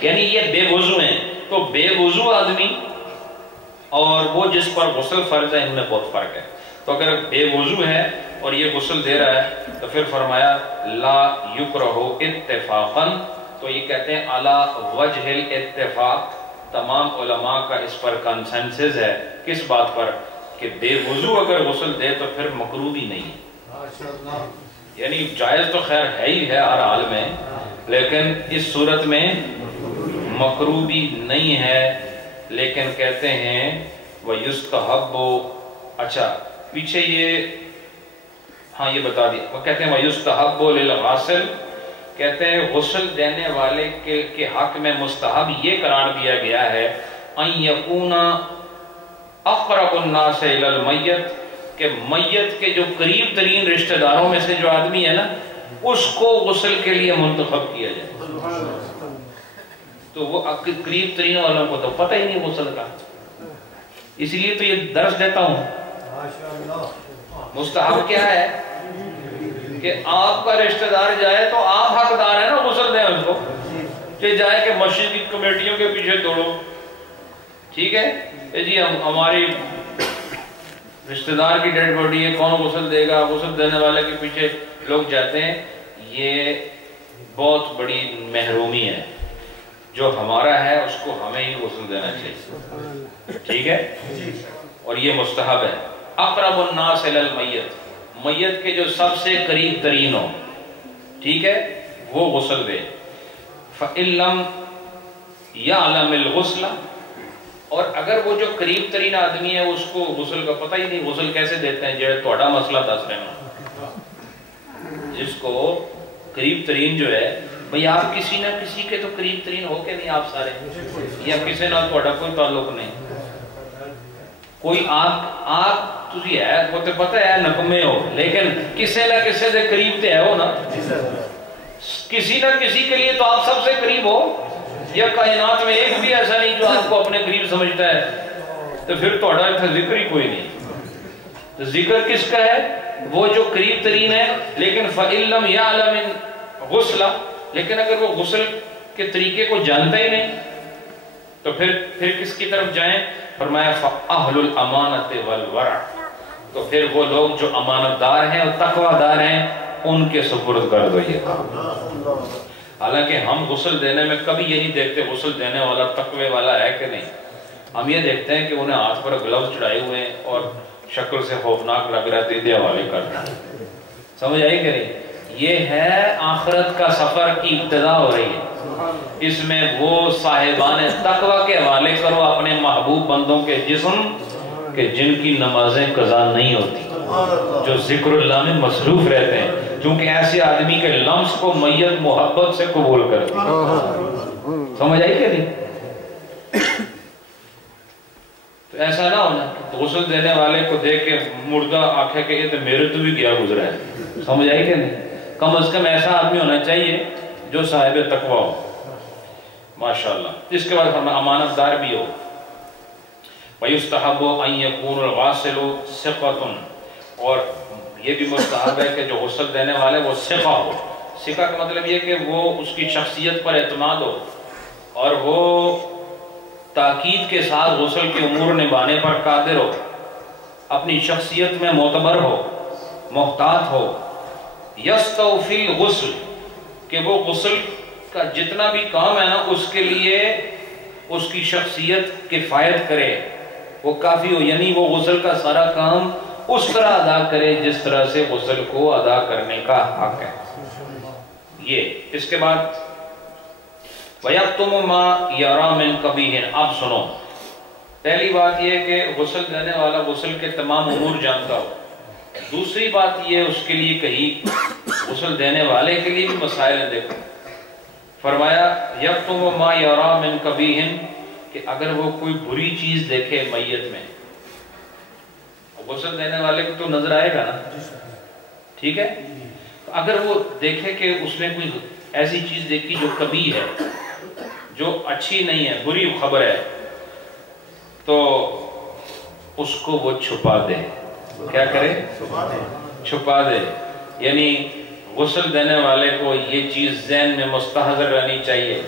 یعنی یہ بے وضو ہیں. تو بے وضو آدمی اور وہ جس پر غسل فرض ہے ان میں بہت فرق ہے. تو اگر بے وضو ہے اور یہ غسل دے رہا ہے تو پھر فرمایا لا یکرہ اتفاقا، تو یہ کہتے ہیں علی وجہ الاتفاق، تمام علماء کا اس پر کنسنسس ہے، کس بات پر؟ کہ بے وضو اگر غسل دے تو پھر مکروہ بھی نہیں ہے، یعنی جائز تو خیر ہے ہی ہے ہر حال میں، لیکن اس صورت میں مکروہ بھی نہیں ہے، لیکن کہتے ہیں وَيُسْتَحَبُّ، اچھا پیچھے یہ ہاں یہ بتا دیا، وہ کہتے ہیں وَيُسْتَحَبُّ لِلْغَاسِلِ، کہتے ہیں غسل دینے والے کے حق میں مستحب یہ قرار دیا گیا ہے ان یکون اقرب الناس الی المیت، کہ میت کے جو قریب ترین رشتہ داروں میں سے جو آدمی ہے نا اس کو غسل کے لیے منتخب کیا جائے، تو وہ قریب ترین والوں کو تو پتہ ہی نہیں غسل کا، اسی لیے تو یہ درس دیتا ہوں۔ مستحب کیا ہے کہ آپ کا رشتہ دار جائے تو آپ حقدار ہیں نا غسل دیں اس کو، کہ جائے کہ مسجد کی کمیٹیوں کے پیچھے دوڑو، ٹھیک ہے جی ہماری رشتہ دار کی ڈیڈ باڈی ہے کون غسل دے گا، غسل دینے والے کے پیچھے لوگ جاتے ہیں، یہ بہت بڑی محرومی ہے، جو ہمارا ہے اس کو ہمیں ہی غسل دینا چاہیے، ٹھیک ہے، اور یہ مستحب ہے۔ اقرب الناس الی المیت، میت کے جو سب سے قریب ترین ہو، ٹھیک ہے، وہ غسل دے۔ فَإِن لَمْ يَعْلَمِ الْغُسْلَ، اور اگر وہ جو قریب ترین آدمی ہے اس کو غسل کا پتہ ہی نہیں، غسل کیسے دیتے ہیں، جو توڑا مسئلہ دس رہے ہیں، جس کو قریب ترین جو ہے، بھئی آپ کسی نہ کسی کے تو قریب ترین ہو کے نہیں آپ سارے، یا کسی نہ توڑا کوئی تعلق نہیں، کوئی آپ تسی ہے وہ تے پتہ ہے نکمے ہو، لیکن کسی نہ کسی دے قریب تے ہے ہو نا، کسی نہ کسی کے لیے تو آپ سب سے قریب ہو، یا کائنات میں ایک بھی ایسا نہیں جو آپ کو اپنے قریب سمجھتا ہے، تو پھر توڑا اتنا ذکر ہی کوئی نہیں، تو ذکر کس کا ہے؟ وہ جو قریب ترین ہے، لیکن فَإِن لَمْ يَعْلَمِ الْغُسْلَ، لیکن اگر وہ غسل کے طریقے کو جانتا ہی نہیں تو پھر کس کی طرف جائیں؟ فرمایا فَأَهْلُ الْأَمَانَةِ وَالْوَرَعِ، تو پھر وہ لوگ جو امانت دار ہیں اور تقوی دار ہیں ان کے سپرد کر دو یہ کام۔ حالانکہ ہم غسل دینے میں کبھی یہ نہیں دیکھتے غسل دینے والا تقوی والا ہے کہ نہیں، ہم یہ دیکھتے ہیں کہ انہیں ہاتھ پر گلوز چڑھائے ہوئے ہیں اور شکل سے خوفناک لگ رہا ہے، دے حوالے کرنا، سمجھ آئی کہ نہیں؟ یہ ہے آخرت کا سفر کی ابتدا ہو رہی ہے، اس میں وہ صاحبان تقوی کے حوالے کرو اپنے محبوب بندوں کے جسم کہ جن کی نمازیں قضا نہیں ہوتی، جو ذکر اللہ میں مصروف رہتے ہیں، کیونکہ ایسے آدمی کے لمس کو میت محبت سے قبول کرتی ہے، سمجھ آئی کہ نہیں؟ تو ایسا نہ ہونا غسل دینے والے کو دیکھ کے مردہ آنکھیں کہ یہ تو میرے تو بھی گیا گزرا ہے، سمجھ آئی کہ نہیں؟ کم از کم ایسا آدمی ہونا چاہیے جو صاحب تقوی ہو، ماشاءاللہ۔ اس کے بعد ہم امانت دار بھی ہو۔ وَيُسْتَحَبُّ أَن يَكُونَ الْغَاسِلُ ثِقَةٌ، اور یہ بھی مستحب ہے کہ جو غسل دینے والے وہ ثقہ ہو، ثقہ کا مطلب یہ کہ وہ اس کی شخصیت پر اعتماد ہو اور وہ تاکید کے ساتھ غسل کے امور نبھانے پر قادر ہو، اپنی شخصیت میں معتبر ہو، محتاط ہو، یستوفی الغسل، کہ وہ غسل کا جتنا بھی کام ہے نا اس کے لیے اس کی شخصیت کفایت کرے، وہ کافی ہو، یعنی وہ غسل کا سارا کام اس طرح ادا کرے جس طرح سے غسل کو ادا کرنے کا حق ہے۔ یہ اس کے بعد وَيَقْتُمُ مَا يَرَى مِن قَبِيحٍ، اب سنو، پہلی بات یہ کہ غسل دینے والا غسل کے تمام امور جانتا ہو، دوسری بات یہ اس کے لیے کہی غسل دینے والے کے لیے بھی مسائل ہیں، دیکھو فرمایا یکتم ما یرا من قبیح، کہ اگر وہ کوئی بری چیز دیکھے میت میں، غسل دینے والے کو تو نظر آئے گا نا، ٹھیک ہے، اگر وہ دیکھے کہ اس نے کوئی ایسی چیز دیکھی جو قبیح ہے، جو اچھی نہیں ہے، بری خبر ہے، تو اس کو وہ چھپا دے، کیا کرے؟ چھپا دے، یعنی غسل دینے والے کو یہ چیز ذہن میں مستحضر رہنی چاہیے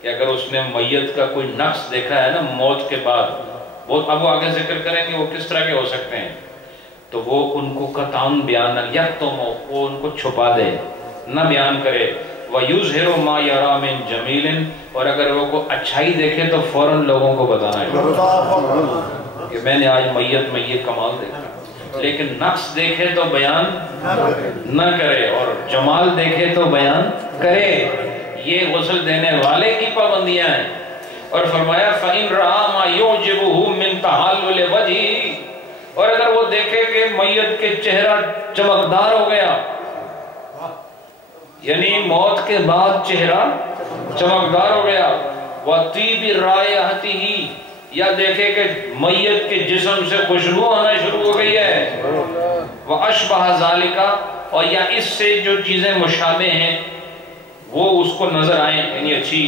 کہ اگر اس نے میت کا کوئی نقص دیکھا ہے نا موت کے بعد، اب وہ آگے ذکر کریں گے وہ کس طرح کے ہو سکتے ہیں، تو وہ ان کو قطعاً بیان یکتم، وہ ان کو چھپا دے، نہ بیان کرے۔ وَيُظْهِرُ مَا يَرَى مِن جَمِيلٍ، اور اگر وہ کو اچھائی دیکھے تو فوراً لوگوں کو بتانا ہے کہ میں نے آج میت میں یہ کمال دیکھا، لیکن نقص دیکھے تو بیان نہ کرے، اور جمال دیکھے تو بیان کرے۔ یہ غسل دینے والے کی پابندیاں ہیں۔ اور فرمایا فَإِن رَآ مَا يُعْجِبُهُ مِن تَحَلُّلِ وَجْهِهِ، اور اگر وہ دیکھے کہ میت کے چہرہ چمکدار ہو گیا، یعنی موت کے بعد چہرہ چمکدار ہو گیا، وَطِيبِ رَائِحَتِهِ، یا دیکھے کہ میت کے جسم سے خوشبو آنا شروع ہو گئی ہے، وَأَشْبَهَ ذَلِكَ، اور یا اس سے جو چیزیں مشابہ ہیں وہ اس کو نظر آئیں یعنی اچھی،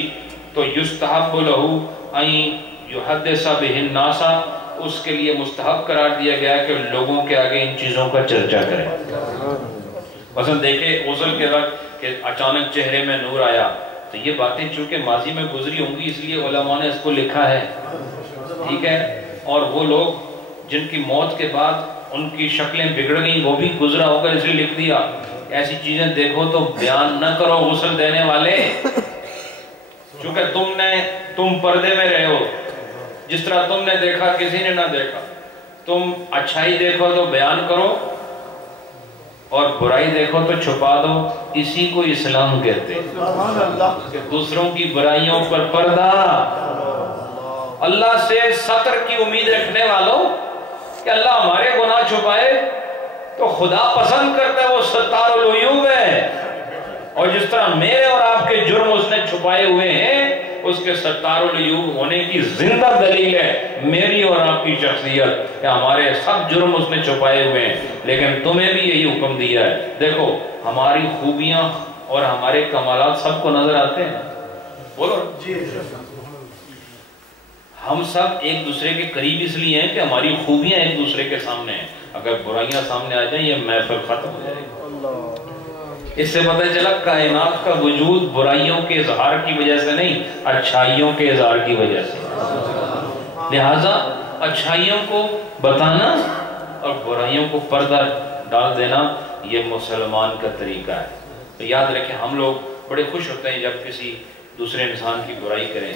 تو یستحب لہ ان یحدث بہ الناس، اس کے لیے مستحب قرار دیا گیا ہے کہ لوگوں کے آگے ان چیزوں کا چرچا کریں۔ مثلا دیکھیں غسل کے وقت کہ اچانک چہرے میں نور آیا، تو یہ باتیں چونکہ ماضی میں گزری ہوں گی اس لیے علماء نے اس کو لکھا ہے، ٹھیک ہے، اور وہ لوگ جن کی موت کے بعد ان کی شکلیں بگڑ گئیں وہ بھی گزرا ہوگا اس لیے لکھ دیا۔ ایسی چیزیں دیکھو تو بیان نہ کرو غسل دینے والے، چونکہ تم پردے میں رہے ہو، جس طرح تم نے دیکھا کسی نے نہ دیکھا، تم اچھائی دیکھو تو بیان کرو اور برائی دیکھو تو چھپا دو۔ اسی کو اسلام کہتے ہیں کہ دوسروں کی برائیوں پر پردہ۔ اللہ سے ستر کی امید رکھنے والوں کہ اللہ ہمارے گناہ چھپائے تو خدا پسند کرتا ہے، وہ ستار العیوب ہے، اور جس طرح میرے اور آپ کے جرم اس نے چھپائے ہوئے ہیں، اس کے ستار العیوب ہونے کی زندہ دلیل ہے میری اور آپ کی شخصیت کہ ہمارے سب جرم اس نے چھپائے ہوئے ہیں، لیکن تمہیں بھی یہی حکم دیا ہے۔ دیکھو ہماری خوبیاں اور ہمارے کمالات سب کو نظر آتے ہیں، بولو ہم سب ایک دوسرے کے قریب اس لیے ہیں کہ ہماری خوبیاں ایک دوسرے کے سامنے ہیں، اگر برائیاں سامنے آ جائیں یہ محفل ختم ہو جائے گی۔ اس سے پتہ چلا کائنات کا وجود برائیوں کے اظہار کی وجہ سے نہیں، اچھائیوں کے اظہار کی وجہ سے، لہٰذا اچھائیوں کو بتانا اور برائیوں کو پردہ ڈال دینا یہ مسلمان کا طریقہ ہے۔ تو یاد رکھیں ہم لوگ بڑے خوش ہوتے ہیں جب کسی دوسرے انسان کی برائی کریں۔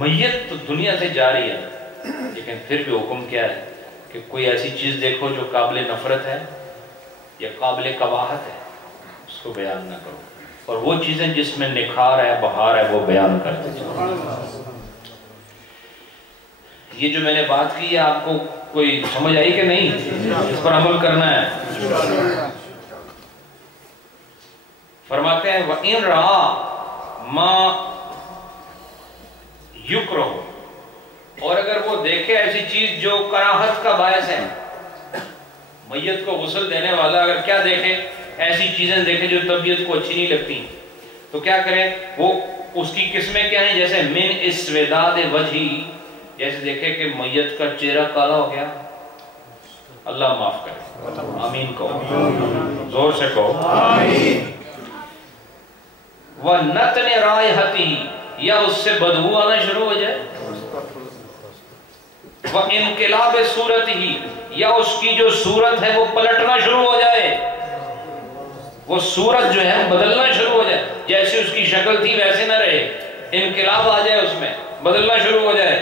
میت تو دنیا سے جا رہی ہے، لیکن پھر بھی حکم کیا ہے کہ کوئی ایسی چیز دیکھو جو قابل نفرت ہے یا قابل قباحت ہے اس کو بیان نہ کرو، اور وہ چیزیں جس میں نکھار ہے بہار ہے وہ بیان کرتے جاؤ۔ یہ جو میں نے بات کی ہے آپ کو کوئی سمجھ آئی کہ نہیں؟ اس پر عمل کرنا ہے۔ فرماتے ہیں وَإِن رَآ مَا یکرہ، اور اگر وہ دیکھے ایسی چیز جو کراہت کا باعث ہے، میت کو غسل دینے والا اگر کیا دیکھے، ایسی چیزیں دیکھے جو طبیعت کو اچھی نہیں لگتی، تو کیا کرے؟ وہ اس کی قسمیں کیا ہیں؟ جیسے من اسوداد وجہی، جیسے دیکھے کہ میت کا چہرہ کالا ہو گیا، اللہ معاف کرے، آمین کہو، زور سے کہو آمین۔ وَنَتْنِ رَائِحَتِهِ، یا اس سے بدبو آنا شروع ہو جائے، وَإِنْقِلَابِ صُورَتِهِ، یا اس کی جو صورت ہے وہ پلٹنا شروع ہو جائے، وہ صورت جو ہے بدلنا شروع ہو جائے، جیسے اس کی شکل تھی ویسے نہ رہے، انقلاب آ جائے، اس میں بدلنا شروع ہو جائے۔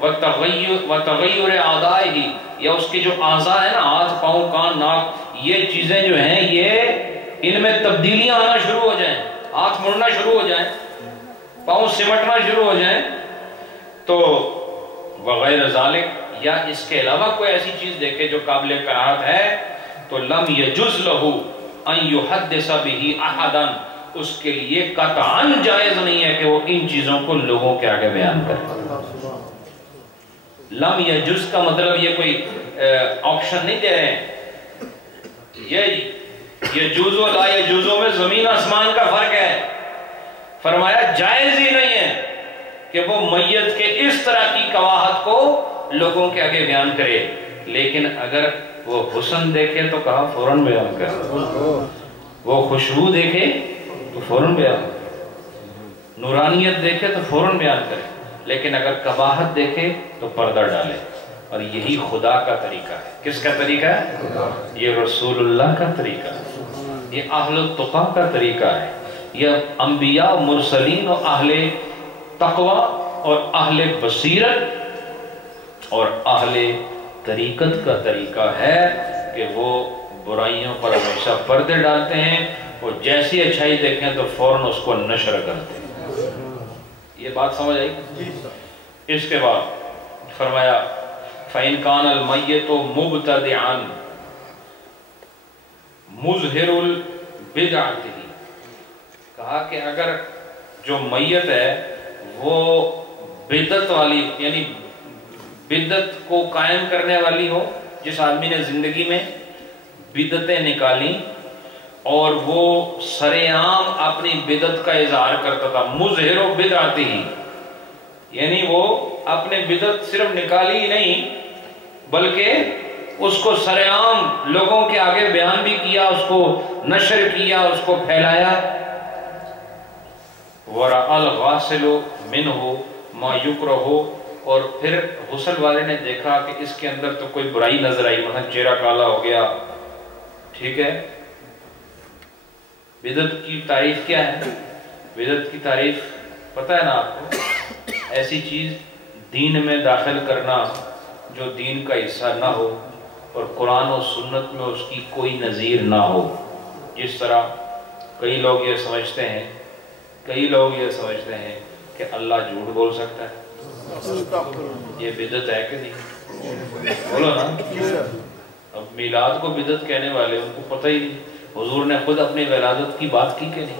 وَتَغَيُّرِ أَعْضَائِهِ، یا اس کے جو اعضاء ہیں نا، ہاتھ پاؤں کان ناک، یہ چیزیں جو ہیں یہ ان میں تبدیلیاں آنا شروع ہو جائیں، ہاتھ مڑنا شروع ہو جائیں، پاؤں سمٹنا شروع ہو جائیں، تو وغیر ذالک، یا اس کے علاوہ کوئی ایسی چیز دیکھے جو قابل کراہت ہے، تو لم یجوز لہ ان یحدث بہ احدا، اس کے لیے قطعاً جائز نہیں ہے کہ وہ ان چیزوں کو لوگوں کے آگے بیان کرے۔ لم یجوز کا مطلب یہ کوئی آپشن نہیں دے رہے ہیں، یہ یجوز و لا یجوزوں میں زمین آسمان کا فرق ہے۔ فرمایا جائز ہی نہیں ہے کہ وہ میت کے اس طرح کی قباحت کو لوگوں کے آگے بیان کرے، لیکن اگر وہ حسن دیکھے تو کہا فوراً بیان کرے، وہ خوشبو دیکھے تو فوراً بیان کرے، نورانیت دیکھے تو فوراً بیان کرے، لیکن اگر قباحت دیکھے تو پردہ ڈالے۔ اور یہی خدا کا طریقہ ہے۔ کس کا طریقہ ہے؟ یہ رسول اللہ کا طریقہ ہے، یہ اہل التقیٰ کا طریقہ ہے، یہ انبیاء مرسلین اور اہل تقوی اور اہل بصیرت اور اہل طریقت کا طریقہ ہے کہ وہ برائیوں پر ہمیشہ پردے ڈالتے ہیں، وہ جیسی اچھائی دیکھیں تو فوراً اس کو نشر کرتے ہیں۔ یہ بات سمجھ آئی؟ اس کے بعد فرمایا فَإِنْ كَانَ الْمَيِّتُ مُبْتَدِعًا مُظْهِرُ الْبِدْعَةِ، کہا کہ اگر جو میت ہے وہ بدعت والی یعنی بدعت کو قائم کرنے والی ہو، جس آدمی نے زندگی میں بدعتیں نکالی اور وہ سرعام اپنی بدعت کا اظہار کرتا تھا، مظہر بدعتہ، یعنی وہ اپنے بدعت صرف نکالی ہی نہیں بلکہ اس کو سرعام لوگوں کے آگے بیان بھی کیا، اس کو نشر کیا، اس کو پھیلایا۔ وَرَأَى الْغَاسِلُ مِنْهُ مَا يُكْرَهُ، اور پھر غسل والے نے دیکھا کہ اس کے اندر تو کوئی برائی نظر آئی، مثلا چہرہ کالا ہو گیا، ٹھیک ہے۔ بدعت کی تعریف کیا ہے؟ بدعت کی تعریف پتہ ہے نا آپ کو؟ ایسی چیز دین میں داخل کرنا جو دین کا حصہ نہ ہو اور قرآن و سنت میں اس کی کوئی نظیر نہ ہو۔ جس طرح کئی لوگ یہ سمجھتے ہیں کہ اللہ جھوٹ بول سکتا ہے، یہ بدعت ہے کہ نہیں؟ بولو نا۔ اب میلاد کو بدعت کہنے والے ان کو پتہ ہی نہیں، حضور نے خود اپنی ولادت کی بات کی کہ نہیں،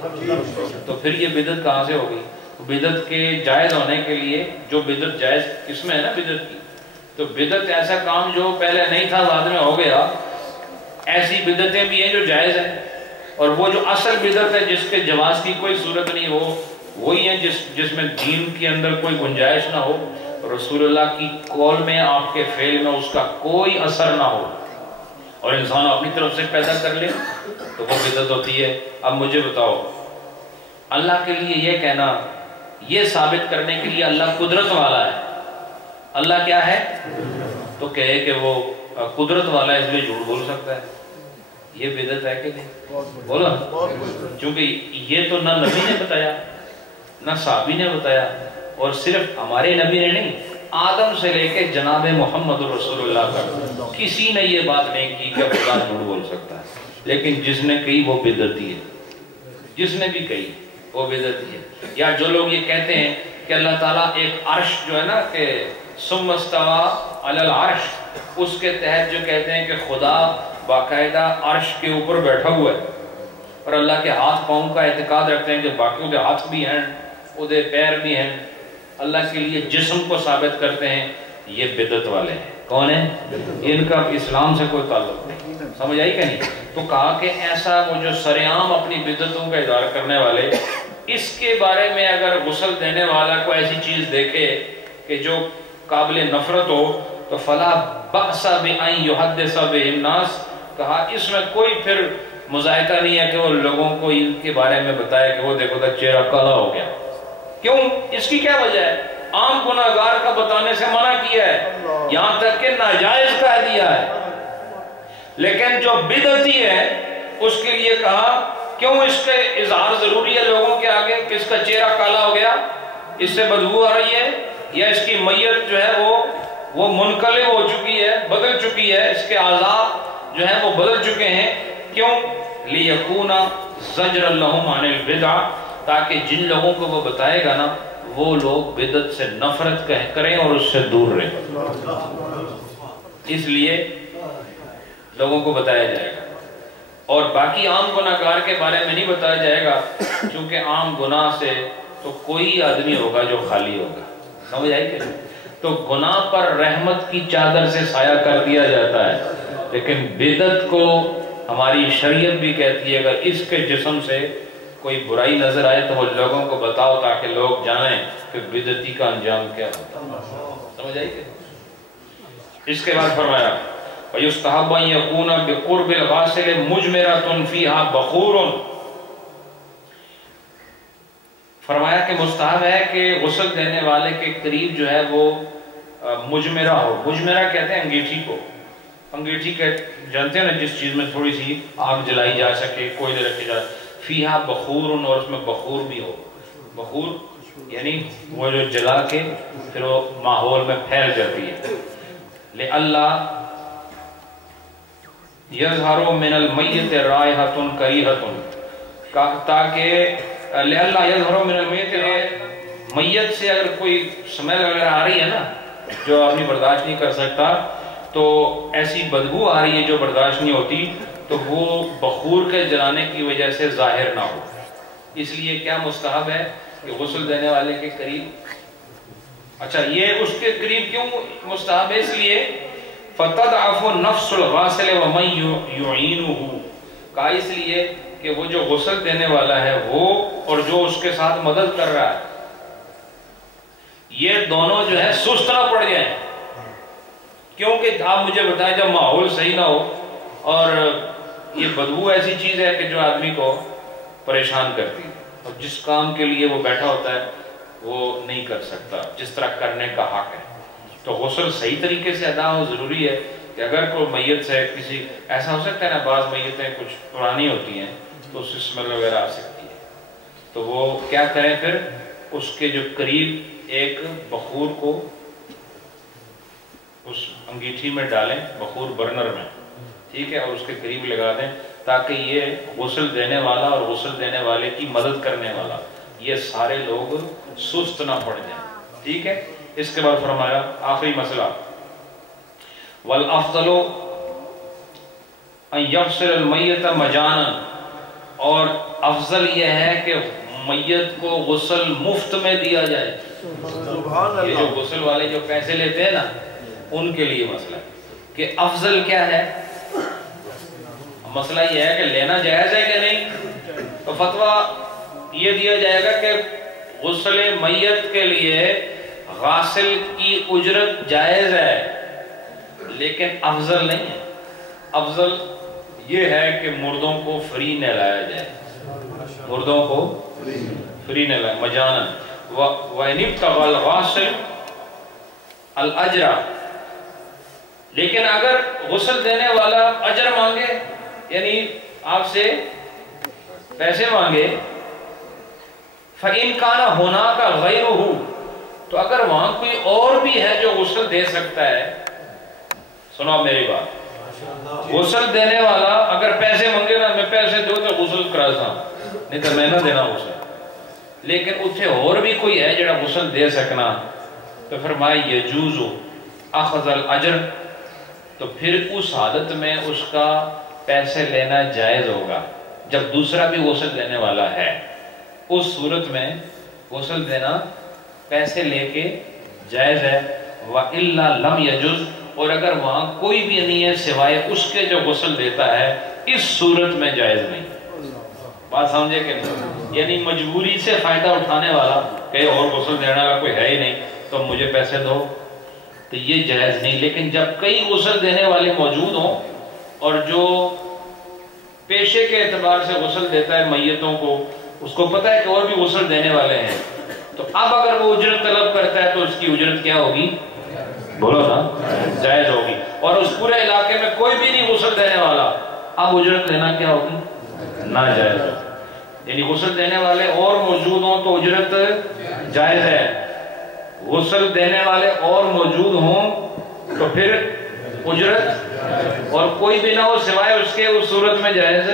تو پھر یہ بدعت کہاں سے ہو گئی؟ بدعت کے جائز ہونے کے لیے جو بدعت جائز کس میں ہے نا بدعت کی، تو بدعت ایسا کام جو پہلے نہیں تھا بعد میں ہو گیا، ایسی بدعتیں بھی ہیں جو جائز ہیں، اور وہ جو اصل بدعت ہے جس کے جواز کی کوئی صورت نہیں، وہ وہی ہے جس میں دین کے اندر کوئی گنجائش نہ ہو، رسول اللہ کی قول میں آپ کے فعل میں اس کا کوئی اثر نہ ہو، اور انسان اپنی طرف سے پیدا کر لے تو وہ بدعت ہوتی ہے۔ اب مجھے بتاؤ، اللہ کے لیے یہ کہنا، یہ ثابت کرنے کے لیے اللہ قدرت والا ہے، اللہ کیا ہے تو کہے کہ وہ قدرت والا ہے اس لیے جھوٹ بول سکتا ہے، یہ بدعت ہے کہ نہیں؟ بولو، چونکہ یہ تو نہ نبی نے بتایا نہ صحابی نے بتایا، اور صرف ہمارے نبی نے نہیں، آدم سے لے کے جناب محمد رسول اللہ کا کسی نے یہ بات نہیں کی کہ خدا جھوٹ بول سکتا ہے، لیکن جس نے کہی وہ بدعتی ہے، جس نے بھی کہی وہ بدعتی ہے۔ یا جو لوگ یہ کہتے ہیں کہ اللہ تعالیٰ ایک عرش جو ہے نا کہ ثم استوى علی العرش، اس کے تحت جو کہتے ہیں کہ خدا باقاعدہ عرش کے اوپر بیٹھا ہوا ہے، اور اللہ کے ہاتھ پاؤں کا اعتقاد رکھتے ہیں کہ باقیوں کے ہاتھ بھی ہیں، ادھے پیر بھی ہیں، اللہ کے لیے جسم کو ثابت کرتے ہیں، یہ بدعت والے ہیں۔ کون ہیں؟ ان کا اسلام سے کوئی تعلق نہیں، سمجھ آئی کہ نہیں؟ تو کہا کہ ایسا وہ جو سرعام اپنی بدعتوں کا اظہار کرنے والے، اس کے بارے میں اگر غسل دینے والا کو ایسی چیز دیکھے کہ جو قابل نفرت ہو تو فلا بأس بأن يحدث به الناس، کہا اس میں کوئی پھر مذائقہ نہیں ہے کہ وہ لوگوں کو ان کے بارے میں بتائے کہ وہ دیکھو تو چہرہ کالا ہو گیا۔ کیوں؟ اس کی کیا وجہ ہے؟ عام گناہگار کا بتانے سے منع کیا ہے، یہاں تک کہ ناجائز کہہ دیا ہے، لیکن جو بدعتی ہے اس کے لیے کہا کیوں اس کے اظہار ضروری ہے لوگوں کے آگے کہ اس کا چہرہ کالا ہو گیا، اس سے بدبو آ رہی ہے، یا اس کی میت جو ہے وہ منقلب ہو چکی ہے، بدل چکی ہے، اس کے اعضاء جو ہیں وہ بدل چکے ہیں۔ کیوں؟ لِيَكُونَ زَجْرًا لَهُمْ عَنِ الْبِدْعَةِ، تاکہ جن لوگوں کو وہ بتائے گا نا وہ لوگ بدعت سے نفرت کریں اور اس سے دور رہیں، اس لیے لوگوں کو بتایا جائے گا، اور باقی عام گناہگار کے بارے میں نہیں بتایا جائے گا، کیونکہ عام گناہ سے تو کوئی آدمی ہوگا جو خالی ہوگا، سمجھ آئی کہ تو گناہ پر رحمت کی چادر سے سایہ کر دیا جاتا ہے، لیکن بدعت کو ہماری شریعت بھی کہتی ہے اگر اس کے جسم سے کوئی برائی نظر آئے تو وہ لوگوں کو بتاؤ تاکہ لوگ جانیں کہ بدعتی کا انجام کیا ہوتا ہے، سمجھ آئی کہ اس کے بعد فرمایا وَيُسْتَحَبُّ أَن يَكُونَ بِقُرْبِ الْغَاسِلِ مُجْمِرَةٌ فِيهَا بَخُورٌ، فرمایا کہ مستحب ہے کہ غسل دینے والے کے قریب جو ہے وہ مجمرہ ہو. مجمرہ کہتے ہیں انگیٹھی کو. انگیٹھی جانتے ہیں نا جس چیز میں تھوڑی سی آگ جلائی جا سکے, کوئلے رکھے جا, فیہا بخور, اور اس میں بخور بھی ہو. بخور یعنی وہ جو جلا کے پھر وہ ماحول میں پھیل جاتی ہے. لِأَلَّا يَظْهَرُ مِنَ الْمَيِّتِ رَائِحَةٌ كَرِيهَةٌ, تاکہ لِأَلَّا يَظْهَرُ مِنَ الْمَيِّتِ, میت سے اگر کوئی سمیل وغیرہ آ رہی ہے نا جو آدمی برداشت نہیں کر سکتا, تو ایسی بدبو آ رہی ہے جو برداشت نہیں ہوتی, تو وہ بخور کے جلانے کی وجہ سے ظاہر نہ ہو. اس لیے کیا مستحب ہے کہ غسل دینے والے کے قریب, اچھا یہ اس کے قریب کیوں مستحب ہے؟ اس لیے فَتَضْعَفُ نَفْسُ الْغَاسِلِ وَمَنْ يُعِينُهُ, کہا اس لیے کہ وہ جو غسل دینے والا ہے وہ اور جو اس کے ساتھ مدد کر رہا ہے, یہ دونوں جو ہے سست نہ پڑ جائیں. کیونکہ آپ مجھے بتائیں جب ماحول صحیح نہ ہو, اور یہ بدبو ایسی چیز ہے کہ جو آدمی کو پریشان کرتی ہے, اور جس کام کے لیے وہ بیٹھا ہوتا ہے وہ نہیں کر سکتا جس طرح کرنے کا حق ہے. تو غسل صحیح طریقے سے ادا ہو. ضروری ہے کہ اگر کوئی میت سے کسی, ایسا ہو سکتا ہے نا بعض میتیں کچھ پرانی ہوتی ہیں تو اس سے اسمیل وغیرہ آ سکتی ہے, تو وہ کیا کریں پھر, اس کے جو قریب ایک بخور کو اس انگیٹھی میں ڈالیں, بخور برنر میں, ٹھیک ہے, اور اس کے قریب لگا دیں تاکہ یہ غسل دینے والا اور غسل دینے والے کی مدد کرنے والا یہ سارے لوگ سست نہ پڑ جائیں. ٹھیک ہے. اس کے بعد فرمایا آخری مسئلہ, وَالْأَفْضَلُ أَنْ يَغْسِلَ الْمَيِّتَ مَجَانًا, اور افضل یہ ہے کہ میت کو غسل مفت میں دیا جائے. یہ جو غسل والے جو پیسے لیتے ہیں نا ان کے لیے مسئلہ کہ افضل کیا ہے. مسئلہ یہ ہے کہ لینا جائز ہے کہ نہیں, تو فتویٰ یہ دیا جائے گا کہ غسل میت کے لیے غاسل کی اجرت جائز ہے لیکن افضل نہیں ہے. افضل یہ ہے کہ مردوں کو فری نہلایا جائے, مردوں کو فری نہلایا مجانا. وَإِنِ ابْتَغَى الْغَاسِلُ الْأَجْرَ, لیکن اگر غسل دینے والا اجر مانگے یعنی آپ سے پیسے مانگے, فَإِنْ كَانَ هُنَاكَ غَيْرُهُ, تو اگر وہاں کوئی اور بھی ہے جو غسل دے سکتا ہے. سنو میری بات, غسل دینے والا اگر پیسے مانگے نا, میں پیسے دو تو غسل کرا سا, نہیں تو میں نہ دینا غسل, لیکن اتھے اور بھی کوئی ہے جڑا غسل دے سکنا, تو فرمائے یجوز اخذ الاجر, تو پھر اس حالت میں اس کا پیسے لینا جائز ہوگا جب دوسرا بھی غسل دینے والا ہے. اس صورت میں غسل دینا پیسے لے کے جائز ہے. وَإِلَّا لَمْ يَجُزْ, اور اگر وہاں کوئی بھی نہیں ہے سوائے اس کے جو غسل دیتا ہے, اس صورت میں جائز نہیں. بات سمجھے کہ نہیں, یعنی مجبوری سے فائدہ اٹھانے والا کہ اور غسل دینے والا کوئی ہے ہی نہیں تو مجھے پیسے دو, تو یہ جائز نہیں. لیکن جب کئی غسل دینے والے موجود ہوں اور جو پیشے کے اعتبار سے غسل دیتا ہے میتوں کو, اس کو پتہ ہے کہ اور بھی غسل دینے والے ہیں, تو اب اگر وہ اجرت طلب کرتا ہے تو اس کی اجرت کیا ہوگی, بولو نا, جائز ہوگی. اور اس پورے علاقے میں کوئی بھی نہیں غسل دینے والا, اب اجرت لینا کیا ہوگی, ناجائز ہوگی. یعنی غسل دینے والے اور موجود ہوں تو اجرت جائز ہے, غسل دینے والے اور موجود ہوں تو پھر اجرت, اور کوئی بھی نہ ہو سوائے اس کے, اس صورت میں جائز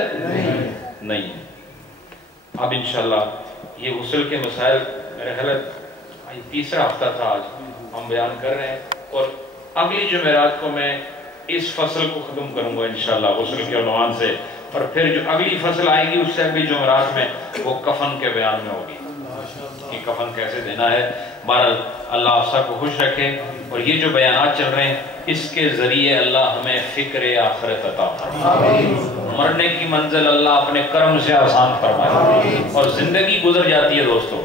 نہیں. اب انشاءاللہ یہ غسل کے مسائل میرے خیال تیسرا ہفتہ تھا آج ہم بیان کر رہے ہیں, اور اگلی جمعرات کو میں اس فصل کو ختم کروں گا انشاءاللہ غسل کے عنوان سے, اور پھر جو اگلی فصل آئے گی اس سے اگلی جمعرات میں وہ کفن کے بیان میں ہوگی کہ کفن کیسے دینا ہے. بہرحال اللہ آپ سب کو خوش رکھے, اور یہ جو بیانات چل رہے ہیں اس کے ذریعے اللہ ہمیں فکر آخرت عطا فرمائے, مرنے کی منزل اللہ اپنے کرم سے آسان فرمائے. اور زندگی گزر جاتی ہے دوستو,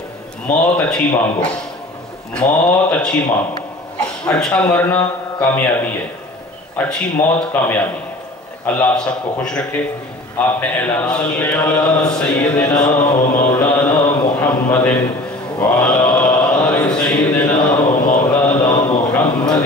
موت اچھی مانگو, موت اچھی مانگو. اچھا مرنا کامیابی ہے, اچھی موت کامیابی ہے. اللہ آپ سب کو خوش رکھے. آپ نے اعلان صلی علی سیدنا و مولانا محمد وعلی آل سیدنا و مولانا محمد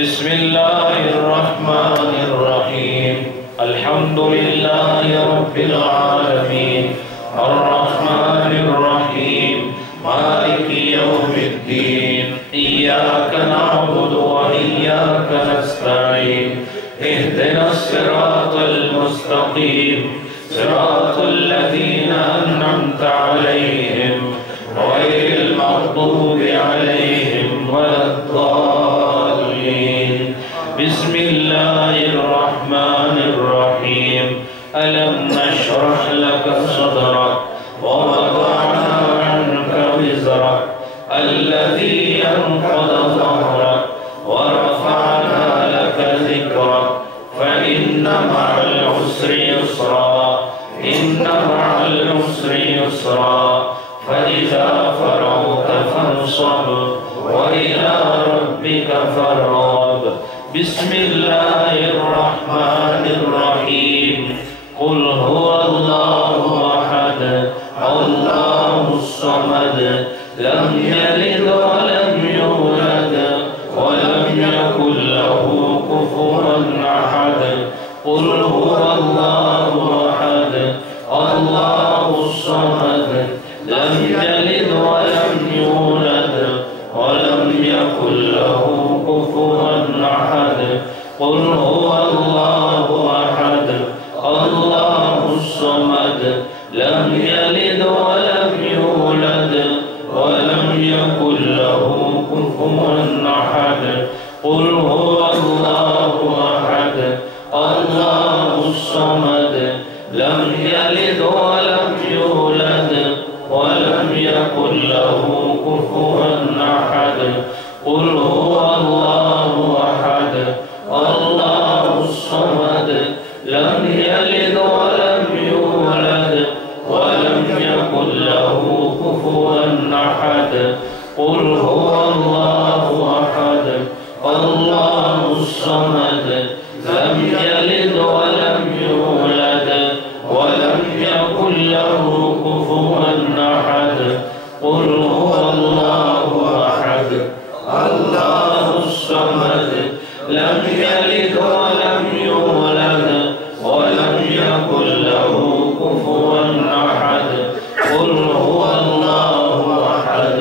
بسم الله الرحمن الرحيم الحمد لله رب العالمين الرحمن الرحيم مالك يوم الدين إياك نعبد وإياك نستعين اهدنا الصراط المستقيم صراط الذين أنعمت عليهم غير المغضوب عليهم ولا الضالين بسم الله الرحمن الرحيم ألم نشرح لك صدرك ووضعنا عنك وزرك الذي أنقض ظهرك ورفعنا لك ذكرك فإن مع العسر يسرا إن مع العسر يسرا فإذا فرغت فانصب وإلى ربك فارغب بسم الله الرحمن الرحيم قل هو الله أحد الله الصمد لم يلد ولم يولد ولم يكن له كفوا أحد قل هو الله أحد الله الصمد لم يلد ولم يولد ولم يكن له كفوا أحد قل هو الله أحد الله الصمد لم يلد ولم يولد ولم يكن له كفوا أحد قل هو الله أحد الله الصمد لم يلد ولم يولد ولم يكن له كفوا أحد قل هو الله أحد الله الصمد لم يلد ولم يولد ولم يكن له كفوا أحد قل هو الله أحد الله الصمد لم يلد ولم يولد ولم يكن له كفوا أحد قل هو الله أحد الله الصمد لم يلد ولم يولد ولم يكن له كفوا أحد قل هو الله أحد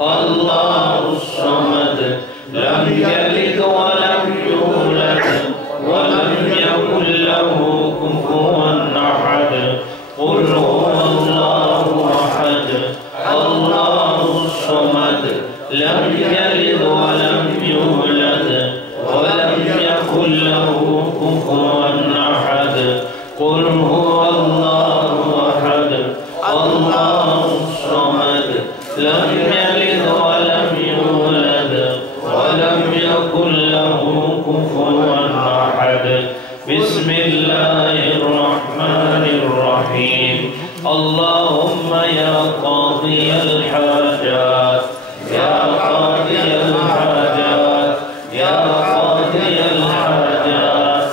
الله الصمد لم يلد ولم يولد ولم يكن له كفوا أحد قل هو الله أحد الله الصمد لم يلد ولم يولد ولم يكن له كفوا أحد قل هو الله أحد الله الصمد لم يلد ولم يولد ولم يكن له كفوا أحد بسم الله الرحمن الرحيم اللهم يا قاضي الحاجات يا قاضي الحاجات يا قاضي الحاجات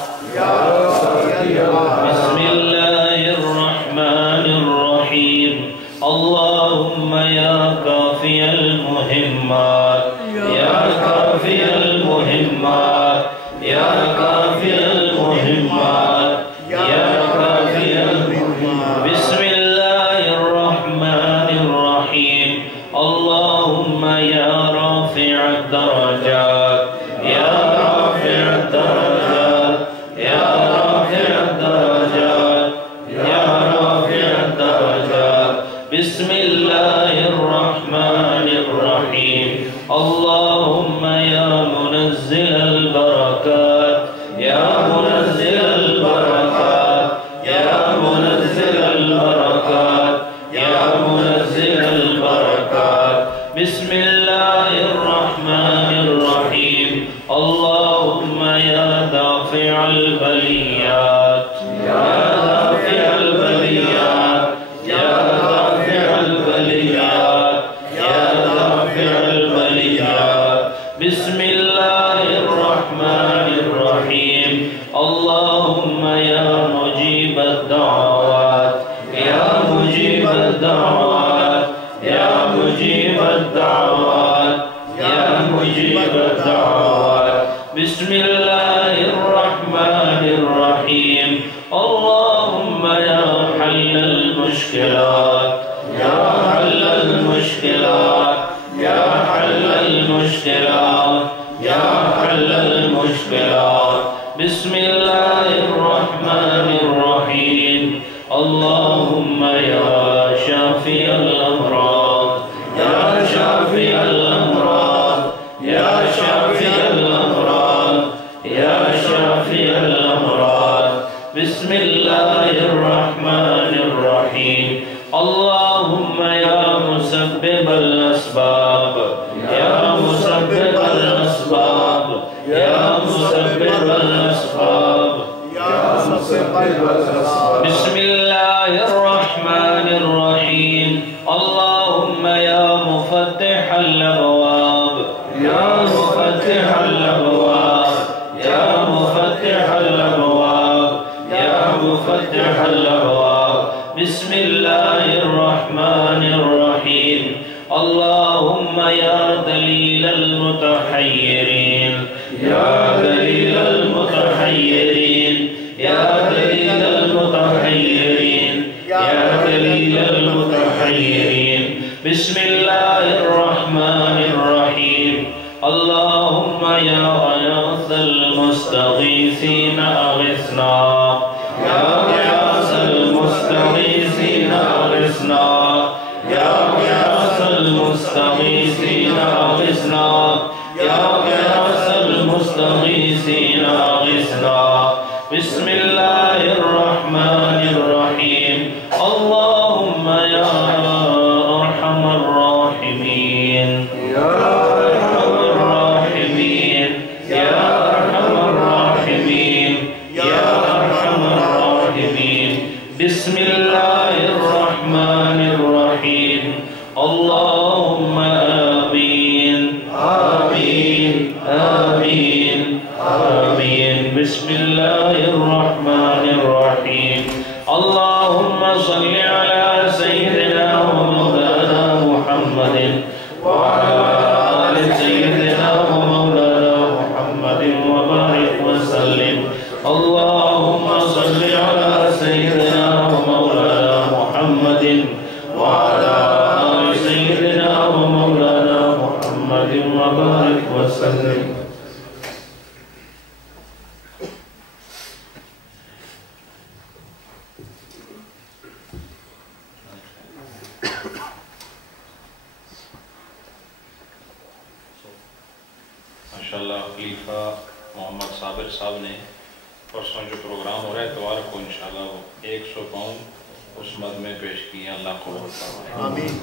بسم الله الرحمن الرحيم اللهم يا كافي المهمات يا كافي المهمات يا كافي المهمات يا كافي المهمات بسم الله الرحمن الرحيم اللهم يا رافع الدرجات يا رافع الدرجات يا رافع الدرجات يا رافع الدرجات بسم الله الرحمن الرحيم اللهم يا منزل البركات يا منزل البركات يا منزل البركات يا منزل البركات بسم الله الرحمن الرحيم اللهم يا دافع البليات يا دافع البليات يا دافع البليات يا دافع البليات بسم الله الرحمن الرحيم اللهم يا مجيب الدعوات يا مجيب الدعوات يا مجيب الدعوات يا مجيب الدعوات بسم الله الرحمن الرحيم اللهم يا حل المشكلات يا حل المشكلات يا حل المشكلات يا حل المشكلات بسم الله الرحمن الرحيم اللهم يا شافي الأمراض يا شافي الأمراض يا شافي الأمراض يا شافي الأمراض بسم الله الرحمن الرحيم اللهم يا مسبب الأسباب يا مسبب الأسباب يا مسبب الأسباب يا مسبب الأسباب بسم الله الرحمن الرحيم اللهم يا مفتح الأبواب يا مفتح الأبواب يا مفتح الأبواب يا مفتح الأبواب بسم الله الرحمن الرحيم اللهم يا دليل المتحيرين يا دليل المتحيرين يا دليل المتحيرين يا دليل المتحيرين بسم الله الرحمن الرحيم اللهم يا غياث المستغيثين أغثنا يا غياث المستغيثين أغثنا يا غياث المستغيثين أغثنا يا غياث المستغيثين أغثنا بسم الله الرحمن الرحيم اللهم يا أرحم الراحمين يا أرحم الراحمين يا أرحم الراحمين يا أرحم الراحمين بسم الله الرحمن الرحيم اللهم آمين آمين آمين آمين بسم الله الرحمن الرحيم اللهم صل على سيدنا ومولانا محمد وعلى آل سيدنا ومولانا محمد وبارك وسلم اللهم صل على سيدنا ومولانا محمد وعلى آل سيدنا ومولانا محمد وبارك وسلم ماشاءاللہ خلیفہ محمد صابر صاحب نے پرسوں جو پروگرام ہو رہا ہے اتوار کو انشاءاللہ وہ 100 پاؤنڈ اس مد میں پیش کیا اللہ قبول فرمائے آمین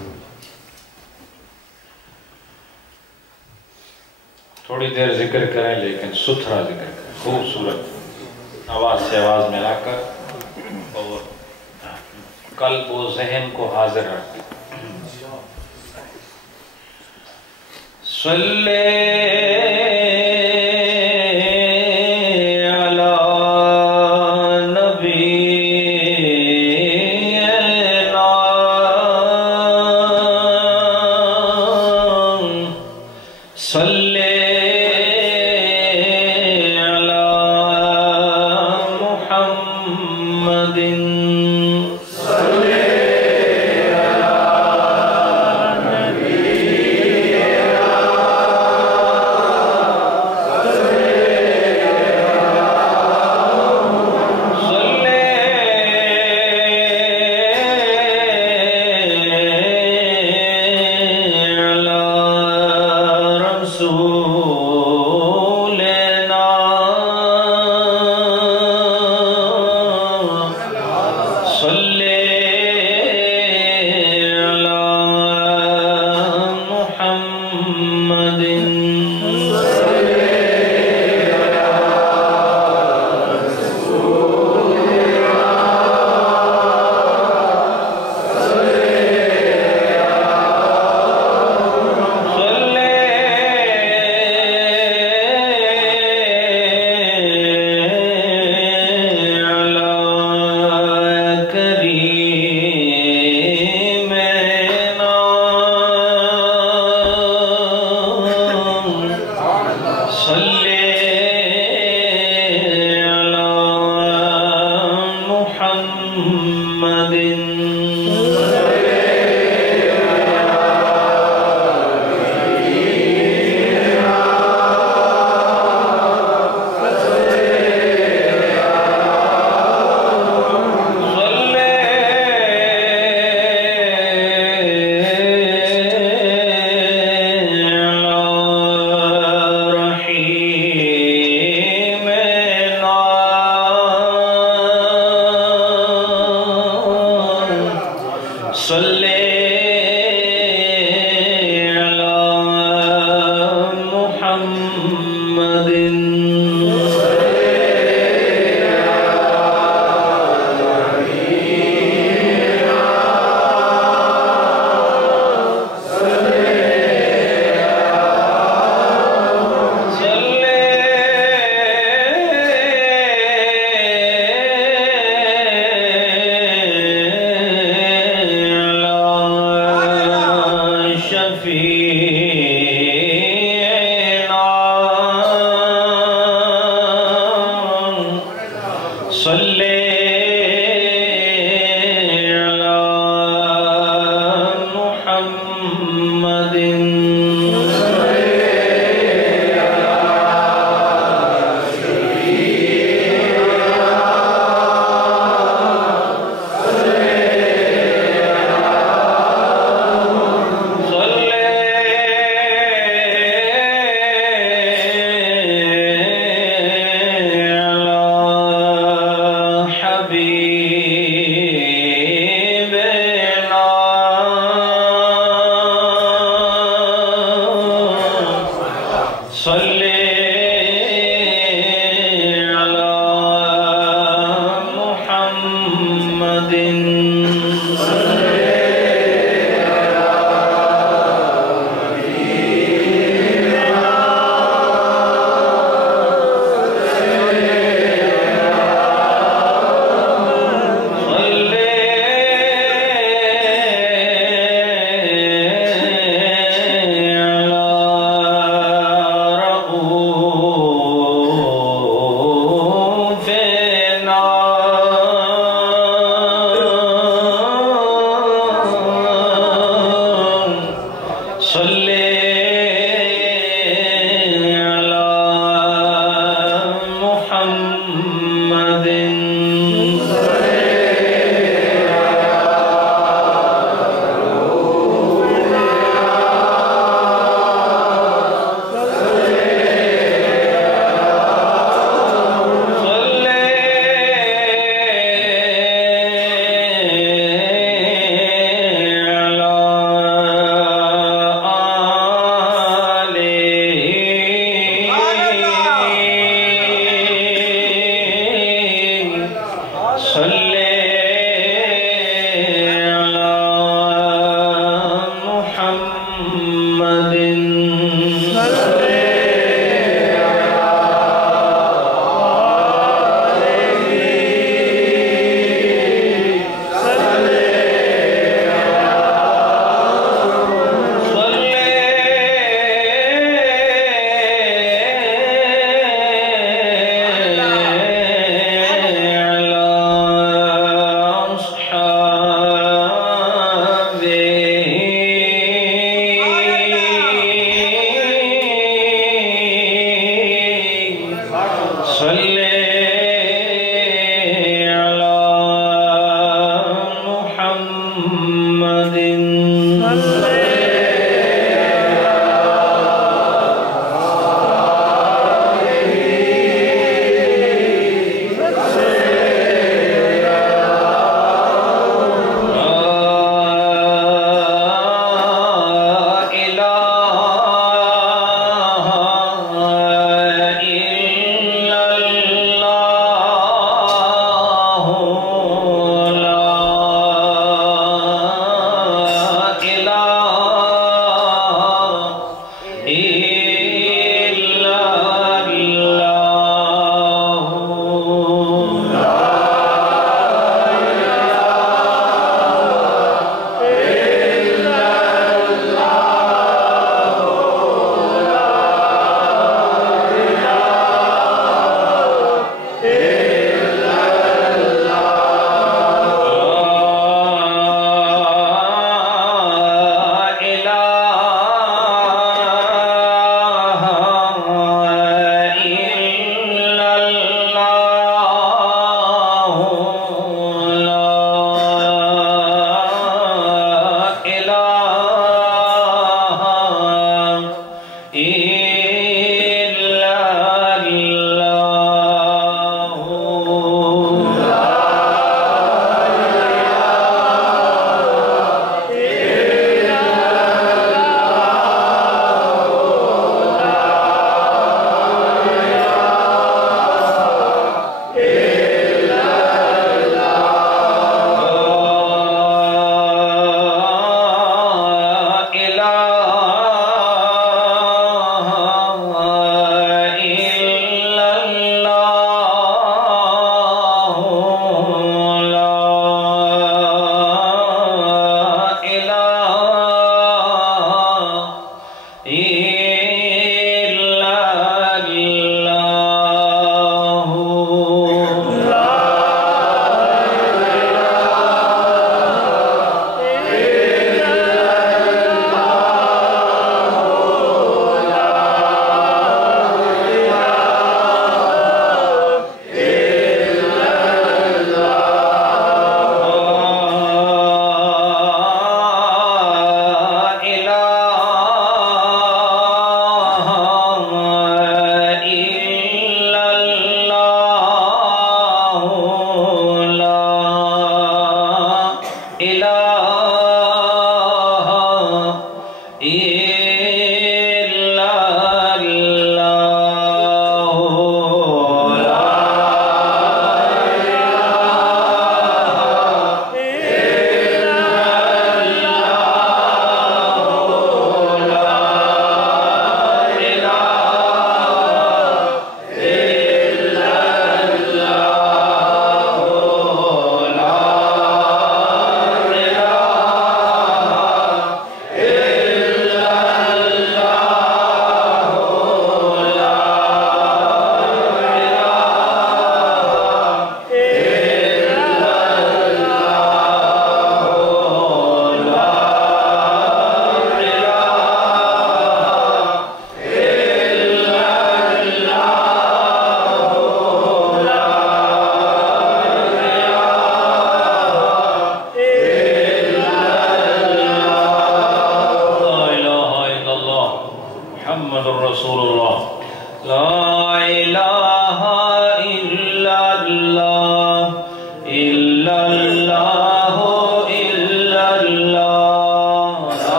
تھوڑی دیر ذکر کریں لیکن ستھرا ذکر کریں خوبصورت آواز سے آواز ملا کر اور قلب و ذہن کو حاضر رکھ صلی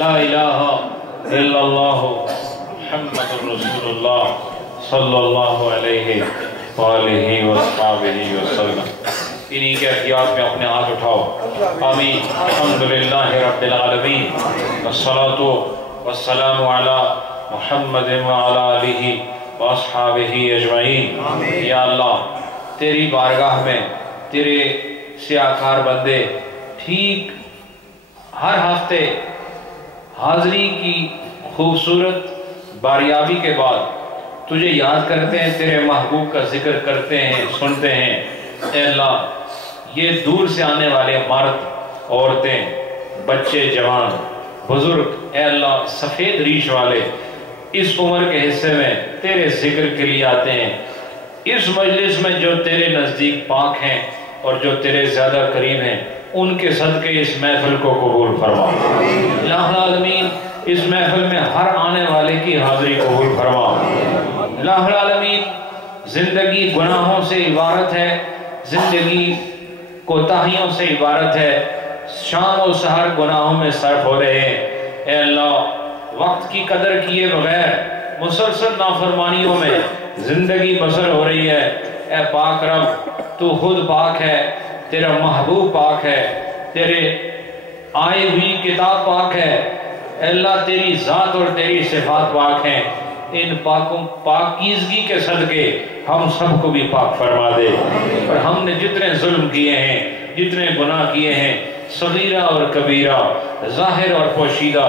لا الہ الا اللہ محمد رسول اللہ صلی اللہ علیہ وآلہ وصحبہ وسلم. انہی کیفیات میں اپنے ہاتھ اٹھاؤ. آمین. الحمدللہ رب العالمین والصلاة والسلام علی محمد وعلی آلہ واصحابہ اجمعین. یا اللہ تیری بارگاہ میں تیرے سیاکار بندے ٹھیک ہر ہفتے حاضری کی خوبصورت باریابی کے بعد تجھے یاد کرتے ہیں، تیرے محبوب کا ذکر کرتے ہیں، سنتے ہیں. اے اللہ یہ دور سے آنے والے مرد، عورتیں، بچے، جوان، بزرگ، اے اللہ سفید ریش والے اس عمر کے حصے میں تیرے ذکر کے لیے آتے ہیں. اس مجلس میں جو تیرے نزدیک پاک ہیں اور جو تیرے زیادہ قریب ہیں ان کے صدقے اس محفل کو قبول فرما. الہ العالمین اس محفل میں ہر آنے والے کی حاضری قبول فرما. الہ العالمین زندگی گناہوں سے عبارت ہے، زندگی کوتاہیوں سے عبارت ہے، شام و سحر گناہوں میں صرف ہو رہے ہیں. اے اللہ وقت کی قدر کیے بغیر مسلسل نافرمانیوں میں زندگی بسر ہو رہی ہے. اے پاک رب تو خود پاک ہے، تیرا محبوب پاک ہے، تیرے آئی ہوئی کتاب پاک ہے. اے اللہ تیری ذات اور تیری صفات پاک ہیں. ان پاکیزگی کے صدقے ہم سب کو بھی پاک فرما دے. اور ہم نے جتنے ظلم کیے ہیں، جتنے گناہ کیے ہیں، صغیرہ اور کبیرہ، ظاہر اور پوشیدہ،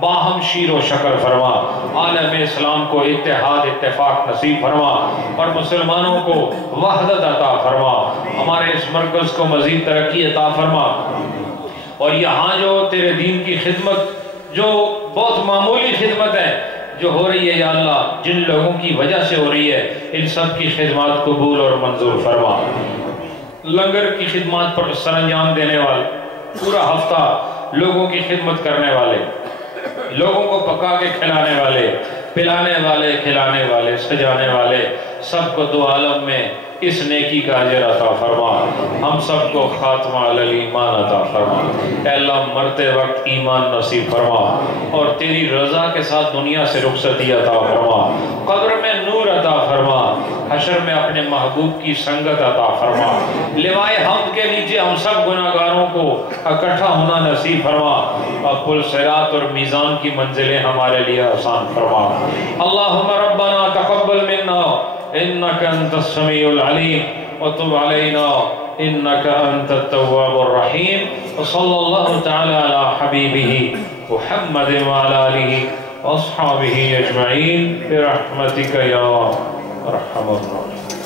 باہم شیر و شکر فرما، عالم اسلام کو اتحاد اتفاق نصیب فرما اور مسلمانوں کو وحدت عطا فرما، ہمارے اس مرکز کو مزید ترقی عطا فرما، اور یہاں جو تیرے دین کی خدمت جو بہت معمولی خدمت ہے جو ہو رہی ہے یا اللہ، جن لوگوں کی وجہ سے ہو رہی ہے، ان سب کی خدمات قبول اور منظور فرما۔ لنگر کی خدمات پر سر انجام دینے والے، پورا ہفتہ لوگوں کی خدمت کرنے والے، لوگوں کو پکا کے کھلانے والے، پلانے والے، کھلانے والے، سجانے والے، سب کو دو عالم میں اس نیکی کا اجر عطا فرما، ہم سب کو خاتمہ علی ایمان عطا فرما۔ اے اللہ مرتے وقت ایمان نصیب فرما اور تیری رضا کے ساتھ دنیا سے رخصتی عطا فرما، قبر میں نور عطا فرما، حشر میں اپنے محبوب کی سنگت عطا فرما، لوائے حمد کے نیچے ہم سب گناہگاروں کو اکٹھا ہونا نصیب فرما اور پل صراط اور میزان کی منزلیں ہمارے لیے آسان فرما۔ اللہم ربنا تقبل منا انك انت السميع العليم وتب علينا انك انت التواب الرحيم، وصلى الله تعالى على حبيبه محمد وعلى اله واصحابه اجمعين برحمتك يا ارحم الراحمين۔